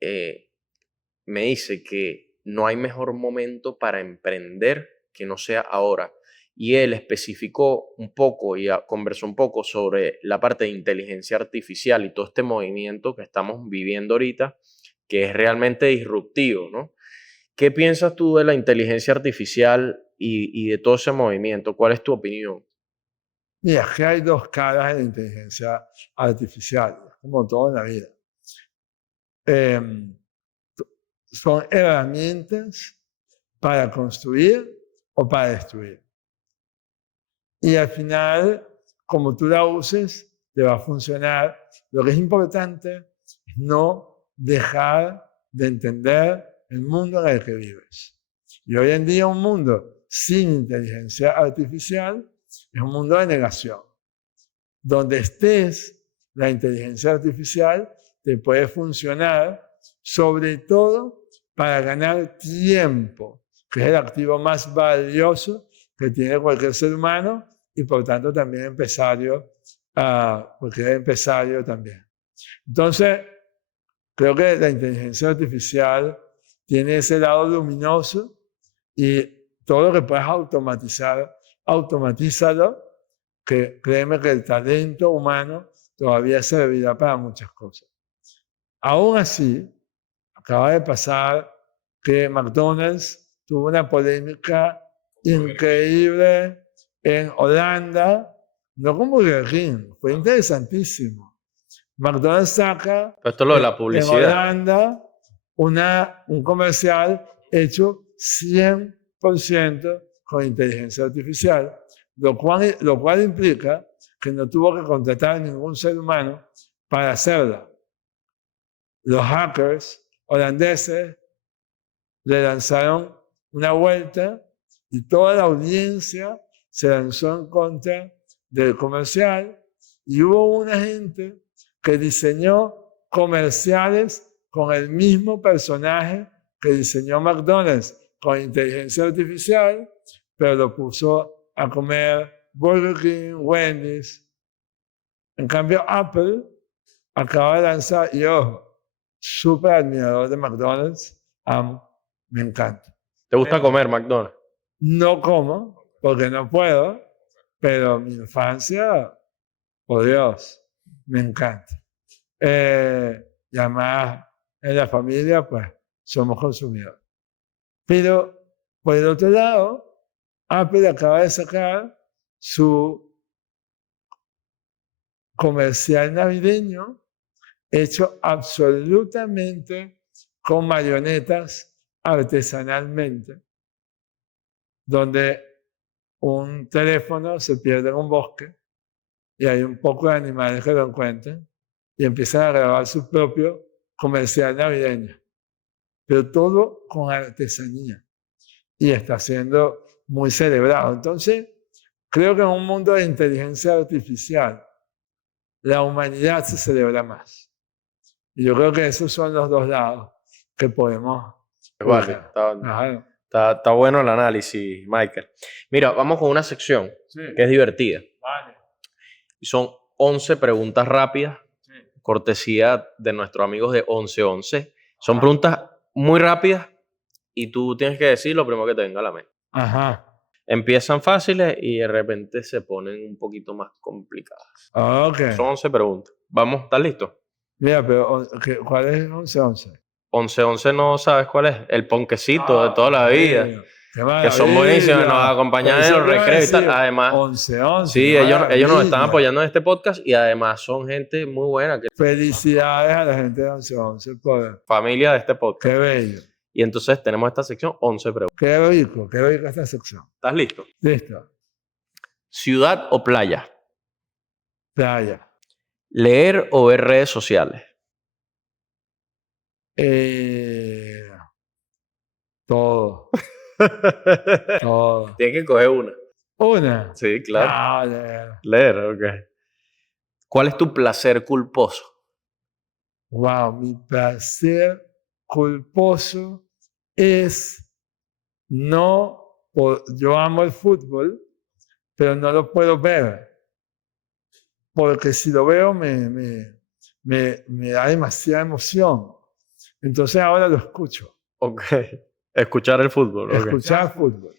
me dice que no hay mejor momento para emprender que no sea ahora. Y él especificó un poco y conversó un poco sobre la parte de inteligencia artificial y todo este movimiento que estamos viviendo ahorita, que es realmente disruptivo, ¿no? ¿Qué piensas tú de la inteligencia artificial y de todo ese movimiento? ¿Cuál es tu opinión? Mira, que hay dos caras de la inteligencia artificial, como todo en la vida. Son herramientas para construir o para destruir. Y al final, como tú la uses, te va a funcionar. Lo que es importante es no dejar de entender el mundo en el que vives. Y hoy en día un mundo sin inteligencia artificial es un mundo de negación. Donde estés, la inteligencia artificial te puede funcionar, sobre todo para ganar tiempo, que es el activo más valioso que tiene cualquier ser humano y por tanto también empresario, porque es empresario también. Entonces, creo que la inteligencia artificial tiene ese lado luminoso y todo lo que puedas automatizar, automatízalo, que créeme que el talento humano todavía servirá para muchas cosas. Aún así, acaba de pasar que McDonald's tuvo una polémica increíble en Holanda, no con Burger King, fue interesantísimo. McDonald's saca Pero esto es lo de la en publicidad. Holanda un comercial hecho 100% con inteligencia artificial, lo cual implica que no tuvo que contratar a ningún ser humano para hacerla. Los hackers holandeses le lanzaron una vuelta y toda la audiencia se lanzó en contra del comercial y hubo una gente que diseñó comerciales con el mismo personaje que diseñó McDonald's con inteligencia artificial, pero lo puso a comer Burger King, Wendy's. En cambio, Apple acaba de lanzar, y ojo, súper admirador de McDonald's, me encanta. ¿Te gusta comer McDonald's? No como, porque no puedo, pero mi infancia, por Dios, me encanta. Y además, en la familia, pues, somos consumidores. Pero, por el otro lado, Apple acaba de sacar su comercial navideño hecho absolutamente con marionetas artesanalmente, donde un teléfono se pierde en un bosque y hay un poco de animales que lo encuentran y empiezan a grabar su propio comercial navideño, pero todo con artesanía y está siendo muy celebrado. Entonces, creo que en un mundo de inteligencia artificial, la humanidad se celebra más. Y yo creo que esos son los dos lados que podemos Vale, usar. está bueno el análisis, Michael. Mira, vamos con una sección que es divertida. Vale. Y son 11 preguntas rápidas, cortesía de nuestros amigos de 1111. Son preguntas muy rápidas y tú tienes que decir lo primero que te venga a la mente. Ajá. Empiezan fáciles y de repente se ponen un poquito más complicadas. Ok. Son 11 preguntas. Vamos, ¿estás listo? Mira, pero ¿cuál es 11-11? 1111 no sabes cuál es. El ponquecito de toda la vida. Que son buenísimos, nos acompañan en los recreos y tal. Además, 11-11. sí, ellos nos están apoyando en este podcast y además son gente muy buena. Felicidades a la gente de 11-11 por Familia de este podcast. Qué bello. Y entonces tenemos esta sección, 11 preguntas. Qué rico esta sección. ¿Estás listo? Listo. ¿Ciudad o playa? Playa. ¿Leer o ver redes sociales? Todo. Todo. Tienes que coger una. ¿Una? Sí, claro. Leer. Leer, ok. ¿Cuál es tu placer culposo? Wow, mi placer culposo es yo amo el fútbol, pero no lo puedo ver, porque si lo veo me da demasiada emoción. Entonces ahora lo escucho. Ok. Escuchar el fútbol. Escuchar fútbol.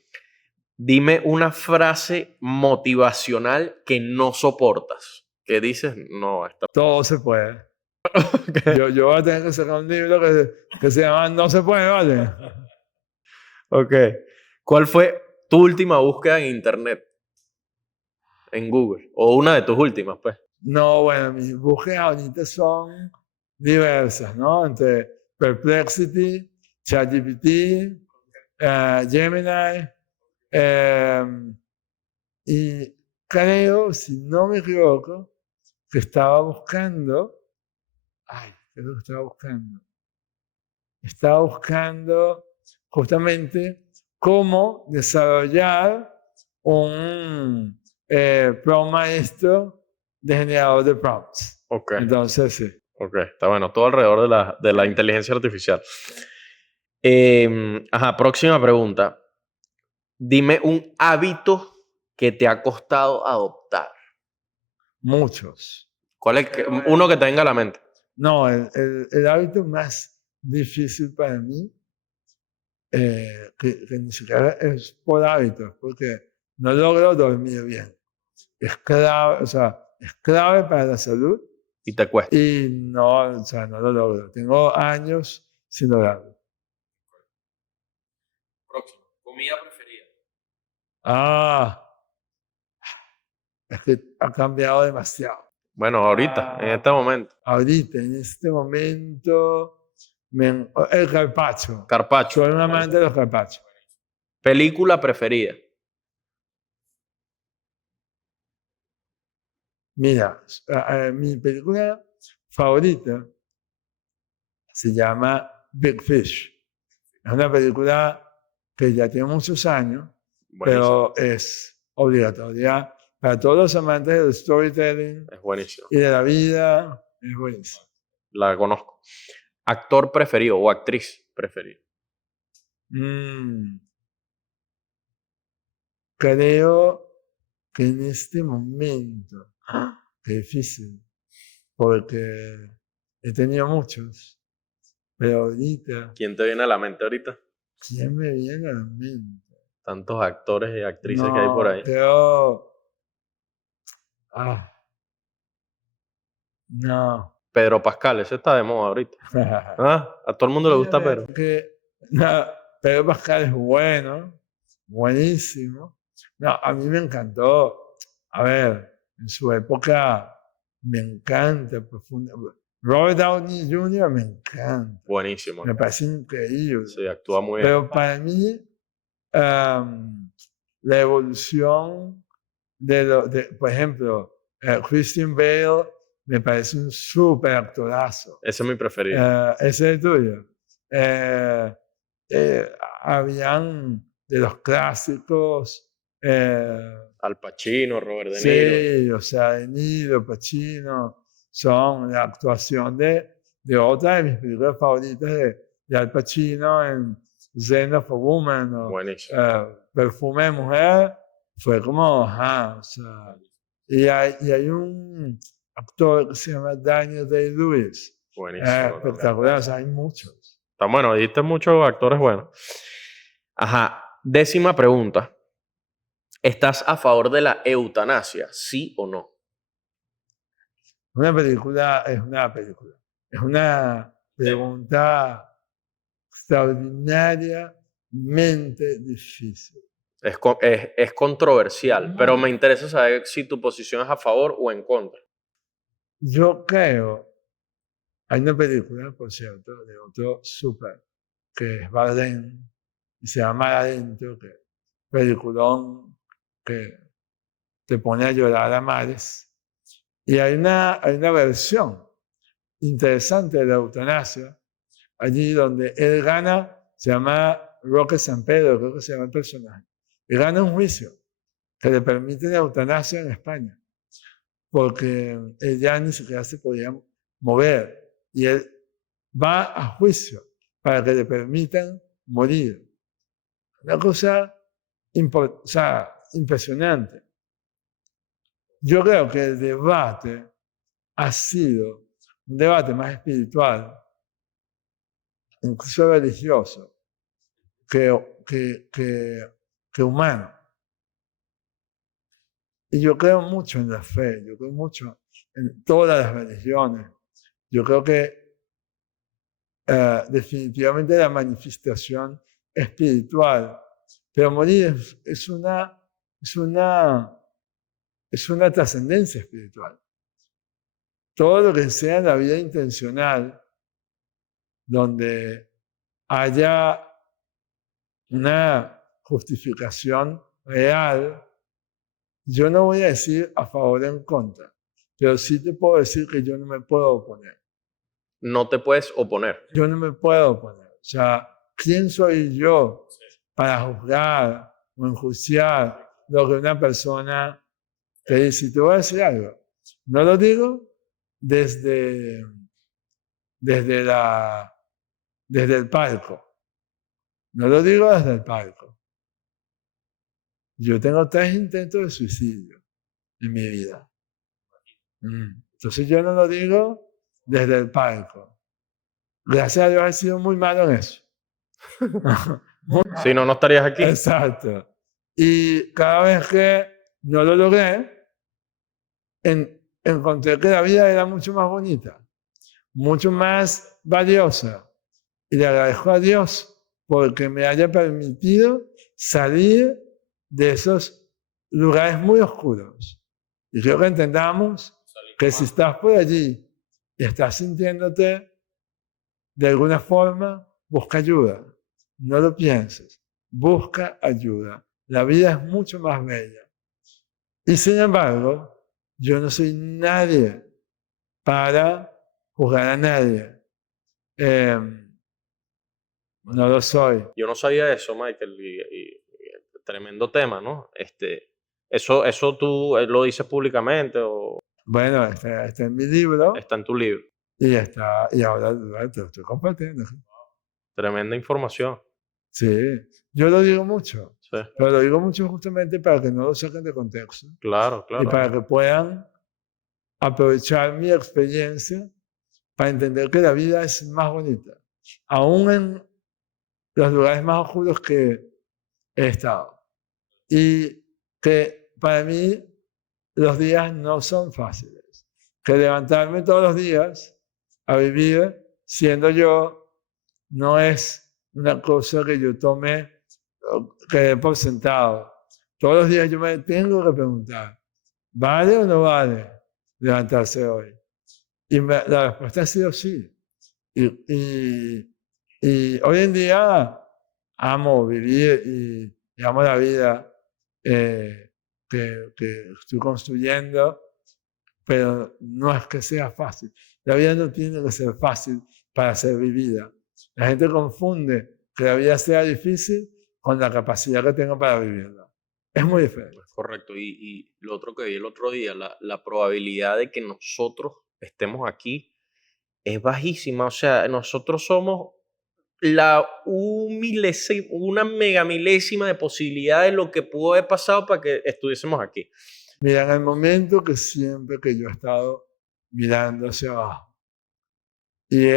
Dime una frase motivacional que no soportas. Que dices, no, esta... Todo se puede. Okay. Yo voy a tener que sacar un libro que se llama No se puede, ¿vale? Ok. ¿Cuál fue tu última búsqueda en internet? En Google. O una de tus últimas, pues. No, bueno, mis búsquedas ahorita son diversas, ¿no? Entre Perplexity, ChatGPT, Gemini, y creo, si no me equivoco, que estaba buscando, estaba buscando justamente cómo desarrollar un prompt maestro de generador de prompts. Ok. Entonces, sí. Ok, está bueno. Todo alrededor de la inteligencia artificial. Próxima pregunta. Dime un hábito que te ha costado adoptar. Muchos. ¿Cuál es uno que te venga a la mente? No, el hábito más difícil para mí, que ni siquiera es por hábito, porque no logro dormir bien. Es clave, o sea, es clave para la salud Y te cuesta. y no, o sea, no lo logro. Tengo años sin lograrlo. Próximo. Comida preferida. Ah, es que ha cambiado demasiado. Bueno, ahorita, en este momento. Ahorita, en este momento, el carpaccio. Carpaccio. Soy un amante de los carpaccios. Película preferida. Mira, mi película favorita se llama Big Fish. Es una película que ya tiene muchos años, Buenísimo. pero es obligatoria para todos los amantes del storytelling Es buenísimo. y de la vida. Es buenísimo. La conozco. Actor preferido o actriz preferida. Creo que en este momento, es difícil, porque he tenido muchos, pero ahorita, ¿Quién te viene a la mente ahorita? ¿quién me viene a la mente? Tantos actores y actrices que hay por ahí. Creo, no. Pedro Pascal, ese está de moda ahorita. A todo el mundo le gusta Pedro. No, Pedro Pascal es bueno, buenísimo. No, a mí me encantó. A ver, en su época me encanta profundamente. Robert Downey Jr. me encanta. Buenísimo. Me parece increíble. Sí, actúa muy bien. Pero para mí, la evolución por ejemplo, Christian Bale me parece un súper actorazo. Ese es mi preferido. Ese es el tuyo. Habían de los clásicos. Al Pacino, Robert De Niro. Sí, o sea, De Niro, Pacino, son la actuación de otra de mis películas favoritas de Al Pacino en Scent of a Woman o Perfume de Mujer. Fue como, o sea, y hay un actor que se llama Daniel Day-Lewis. Buenísimo. Espectacular, o sea, hay muchos. Está bueno, dijiste muchos actores buenos. Décima pregunta. ¿Estás a favor de la eutanasia, sí o no? Una película es una película. Es una pregunta extraordinariamente difícil. Es controversial, pero me interesa saber si tu posición es a favor o en contra. Yo creo, hay una película, por cierto, de otro súper, que es Bardem, y se llama Adentro, que es peliculón que te pone a llorar a mares. Y hay una versión interesante de la eutanasia, allí donde él gana, se llama Roque San Pedro, creo que se llama el personaje, y gana un juicio que le permite la eutanasia en España, porque él ya ni siquiera se podía mover, y él va a juicio para que le permitan morir. Una cosa impresionante. Yo creo que el debate ha sido un debate más espiritual, incluso religioso, que humano. Y yo creo mucho en la fe, yo creo mucho en todas las religiones. Yo creo que definitivamente la manifestación espiritual, pero morir es una trascendencia espiritual. Todo lo que sea en la vida intencional, donde haya una justificación real, yo no voy a decir a favor o en contra, pero sí te puedo decir que yo no me puedo oponer. No te puedes oponer. Yo no me puedo oponer. O sea, ¿quién soy yo para juzgar o enjuiciar lo que una persona te dice? Y te voy a decir algo. No lo digo desde el palco. No lo digo desde el palco. Yo tengo 3 intentos de suicidio en mi vida. Entonces yo no lo digo desde el palco. Gracias a Dios he sido muy malo en eso. Si no, no estarías aquí. Exacto. Y cada vez que no lo logré, encontré que la vida era mucho más bonita, mucho más valiosa. Y le agradezco a Dios porque me haya permitido salir de esos lugares muy oscuros. Y quiero que entendamos que si estás por allí y estás sintiéndote de alguna forma, busca ayuda. No lo pienses. Busca ayuda. La vida es mucho más bella. Y sin embargo, yo no soy nadie para juzgar a nadie. No lo soy. Yo no sabía eso, Michael, y tremendo tema, ¿no? Eso tú lo dices públicamente o Bueno, está en mi libro está en tu libro. y ahora te lo estoy compartiendo. Tremenda información. Sí, yo lo digo mucho, Sí, pero lo digo mucho justamente para que no lo saquen de contexto claro, y para claro. que puedan aprovechar mi experiencia para entender que la vida es más bonita, aún en los lugares más oscuros que he estado. Y que para mí los días no son fáciles. Que levantarme todos los días a vivir siendo yo no es una cosa que yo tome, que dé por sentado. Todos los días yo me tengo que preguntar, ¿vale o no vale levantarse hoy? Y la respuesta ha sido sí. Y hoy en día amo vivir y amo la vida que estoy construyendo, pero no es que sea fácil. La vida no tiene que ser fácil para ser vivida. La gente confunde que la vida sea difícil con la capacidad que tengo para vivirla. Es muy diferente. Correcto. Y lo otro que vi el otro día, la probabilidad de que nosotros estemos aquí es bajísima. O sea, nosotros somos una megamilésima de posibilidad de lo que pudo haber pasado para que estuviésemos aquí. Mira, en el momento que siempre que yo he estado mirando hacia abajo y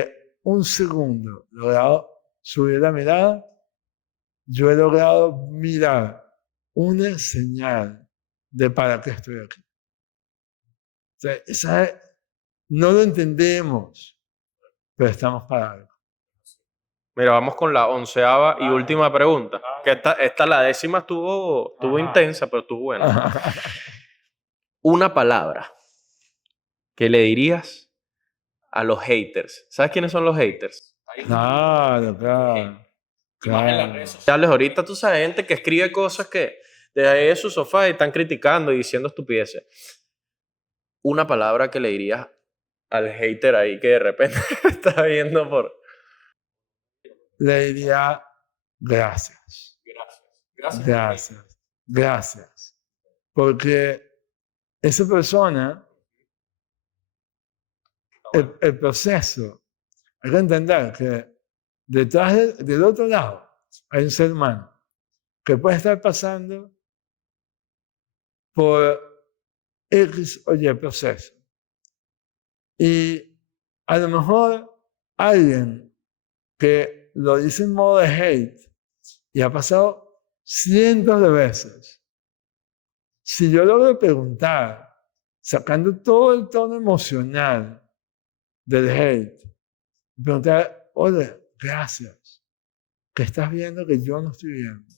un segundo logrado subir la mirada, yo he logrado mirar una señal de para qué estoy aquí. O sea, no lo entendemos, pero estamos para algo. Mira, vamos con la 11ª y última pregunta. Que esta la 10ª estuvo intensa, pero estuvo buena. Una palabra que le dirías a los haters. ¿Sabes quiénes son los haters? Claro, claro. Y más en las redes sociales. Ahorita tú sabes gente que escribe cosas que desde ahí de su sofá y están criticando y diciendo estupideces. Una palabra que le dirías al hater ahí que de repente está viendo por... Le diría gracias. Gracias. Gracias. Gracias. Porque esa persona, el proceso, hay que entender que detrás del otro lado hay un ser humano que puede estar pasando por X o Y proceso. Y a lo mejor alguien que lo dice en modo de hate y ha pasado cientos de veces. Si yo logro preguntar, sacando todo el tono emocional del hate, preguntar, oye, gracias, ¿qué estás viendo que yo no estoy viendo?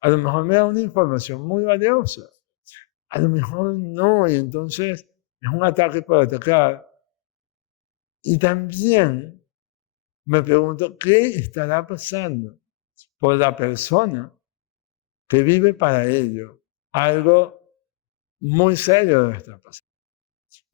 A lo mejor me da una información muy valiosa, a lo mejor no, y entonces es un ataque para atacar. Y también me pregunto, ¿qué estará pasando por la persona que vive para ello? Algo muy serio debe estar pasando.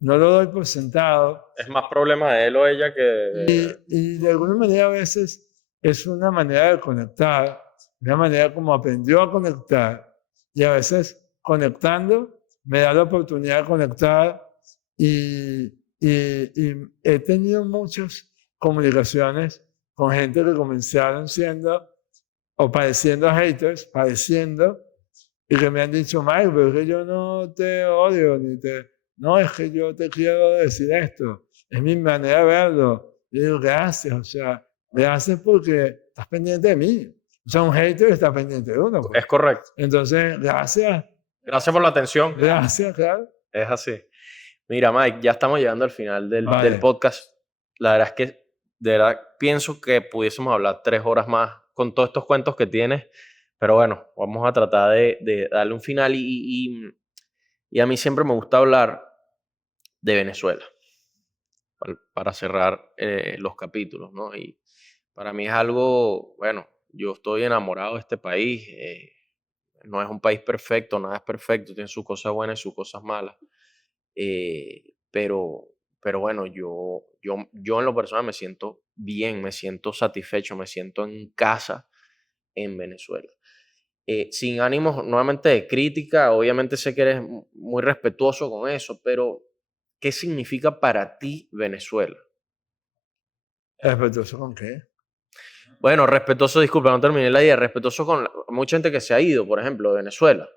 No lo doy por sentado. Es más problema de él o ella que... Y de alguna manera a veces es una manera de conectar, una manera como aprendió a conectar. Y a veces conectando me da la oportunidad de conectar y he tenido muchas comunicaciones con gente que comenzaron siendo o padeciendo haters, padeciendo, y que me han dicho, Mike, pero es que yo no te odio, no, es que yo te quiero decir esto, es mi manera de verlo. Y digo, gracias, o sea, gracias porque estás pendiente de mí. O sea, un hater está pendiente de uno, pues. Es correcto. Entonces, gracias, Gracias por la atención. gracias, claro. Es así. Mira, Mike, ya estamos llegando al final del Vale. podcast. La verdad es que de verdad pienso que pudiésemos hablar 3 horas más con todos estos cuentos que tienes, pero bueno, vamos a tratar de darle un final y a mí siempre me gusta hablar de Venezuela para cerrar los capítulos, ¿no? Y para mí es algo, bueno, yo estoy enamorado de este país. No es un país perfecto, nada es perfecto, tiene sus cosas buenas y sus cosas malas. Pero, pero bueno, yo en lo personal me siento bien, me siento satisfecho, me siento en casa en Venezuela. Sin ánimos nuevamente de crítica, obviamente sé que eres muy respetuoso con eso, pero ¿qué significa para ti Venezuela? ¿Respetuoso con qué? Bueno, respetuoso, disculpa, no terminé la idea, respetuoso con mucha gente que se ha ido, por ejemplo, de Venezuela.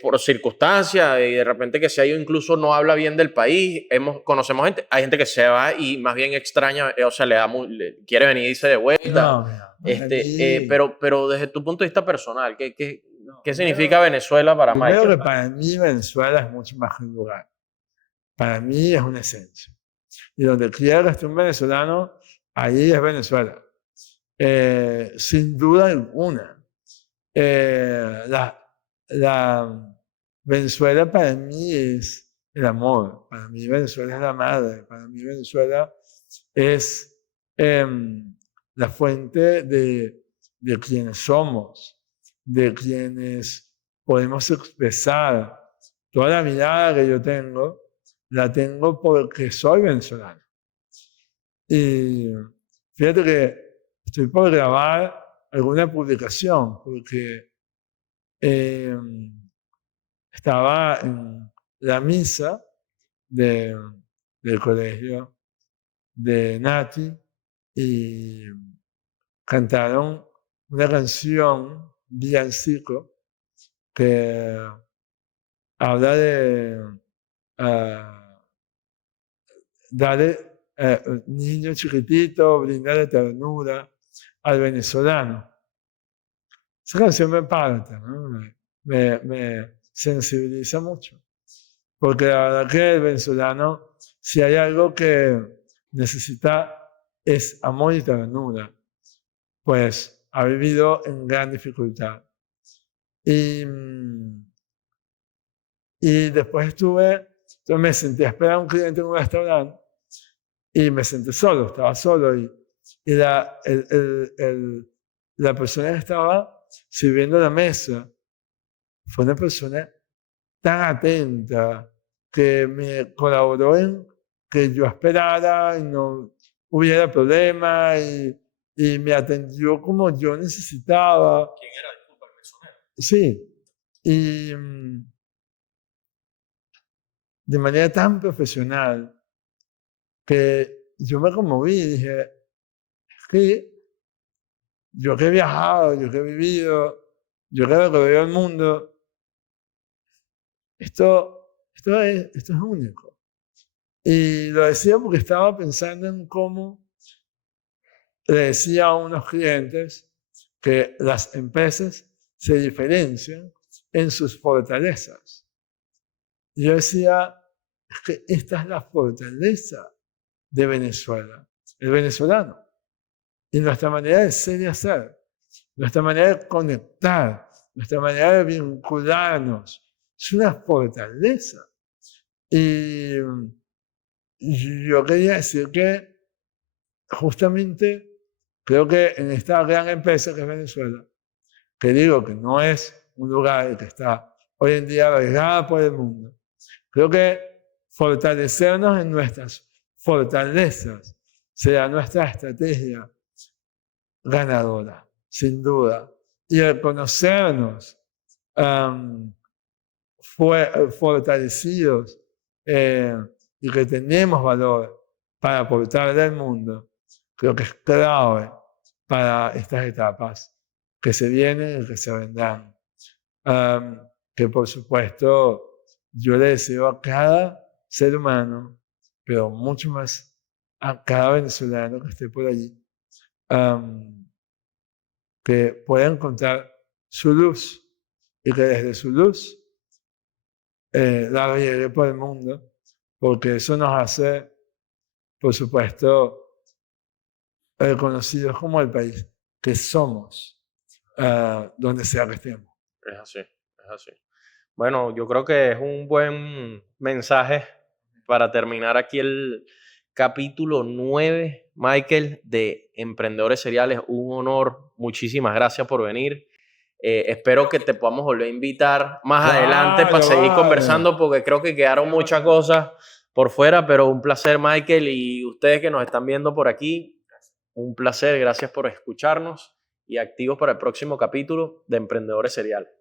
Por circunstancias y de repente que se ha ido incluso no habla bien del país, conocemos gente, hay gente que se va y más bien extraña, o sea, quiere venir y irse de vuelta. No, mira, Pero desde tu punto de vista personal, ¿qué primero- significa Venezuela para primero Michael? que para mí Venezuela es mucho más que un lugar. Para mí es una esencia. Y donde quiera que esté un venezolano, ahí es Venezuela. Sin duda alguna. La Venezuela para mí es el amor, para mí Venezuela es la madre, para mí Venezuela es la fuente de quienes somos, de quienes podemos expresar. Toda la mirada que yo tengo, la tengo porque soy venezolano. Y fíjate que estoy por grabar alguna publicación, porque estaba en la misa del colegio de Nati y cantaron una canción, villancico, que habla de darle niño chiquitito, brindarle ternura al venezolano. Esa canción me parte, ¿no? Me sensibiliza mucho. Porque la verdad que el venezolano, si hay algo que necesita, es amor y ternura. Pues ha vivido en gran dificultad. Y después me senté a esperar a un cliente en un restaurante y me senté solo, estaba solo. Y la persona que estaba sirviendo la mesa fue una persona tan atenta que me colaboró en que yo esperara y no hubiera problema y me atendió como yo necesitaba. ¿Quién era? Disculpa, el mesonero. Sí, y de manera tan profesional que yo me conmoví y dije, es que yo que he viajado, yo que he vivido, yo que he recorrido el mundo, esto es único. Y lo decía porque estaba pensando en cómo le decía a unos clientes que las empresas se diferencian en sus fortalezas. Y yo decía, es que esta es la fortaleza de Venezuela, el venezolano. Y nuestra manera de ser y hacer, nuestra manera de conectar, nuestra manera de vincularnos, es una fortaleza. Y yo quería decir que justamente creo que en esta gran empresa que es Venezuela, que digo que no es un lugar que está hoy en día regado por el mundo, creo que fortalecernos en nuestras fortalezas será nuestra estrategia ganadora, sin duda. Y el conocernos fortalecidos y que tenemos valor para aportarle al mundo, creo que es clave para estas etapas que se vienen y que se vendrán. Que por supuesto yo le deseo a cada ser humano, pero mucho más a cada venezolano que esté por allí, que pueda encontrar su luz y que desde su luz la llegue por el mundo, porque eso nos hace, por supuesto, reconocidos como el país que somos, donde sea que estemos. Es así, es así. Bueno, yo creo que es un buen mensaje para terminar aquí el capítulo 9, Michael, de Emprendedores Seriales. Un honor, muchísimas gracias por venir. Espero que te podamos volver a invitar más adelante para seguir conversando, porque creo que quedaron muchas cosas por fuera, pero un placer, Michael, y ustedes que nos están viendo por aquí, un placer, gracias por escucharnos y activos para el próximo capítulo de Emprendedores Seriales.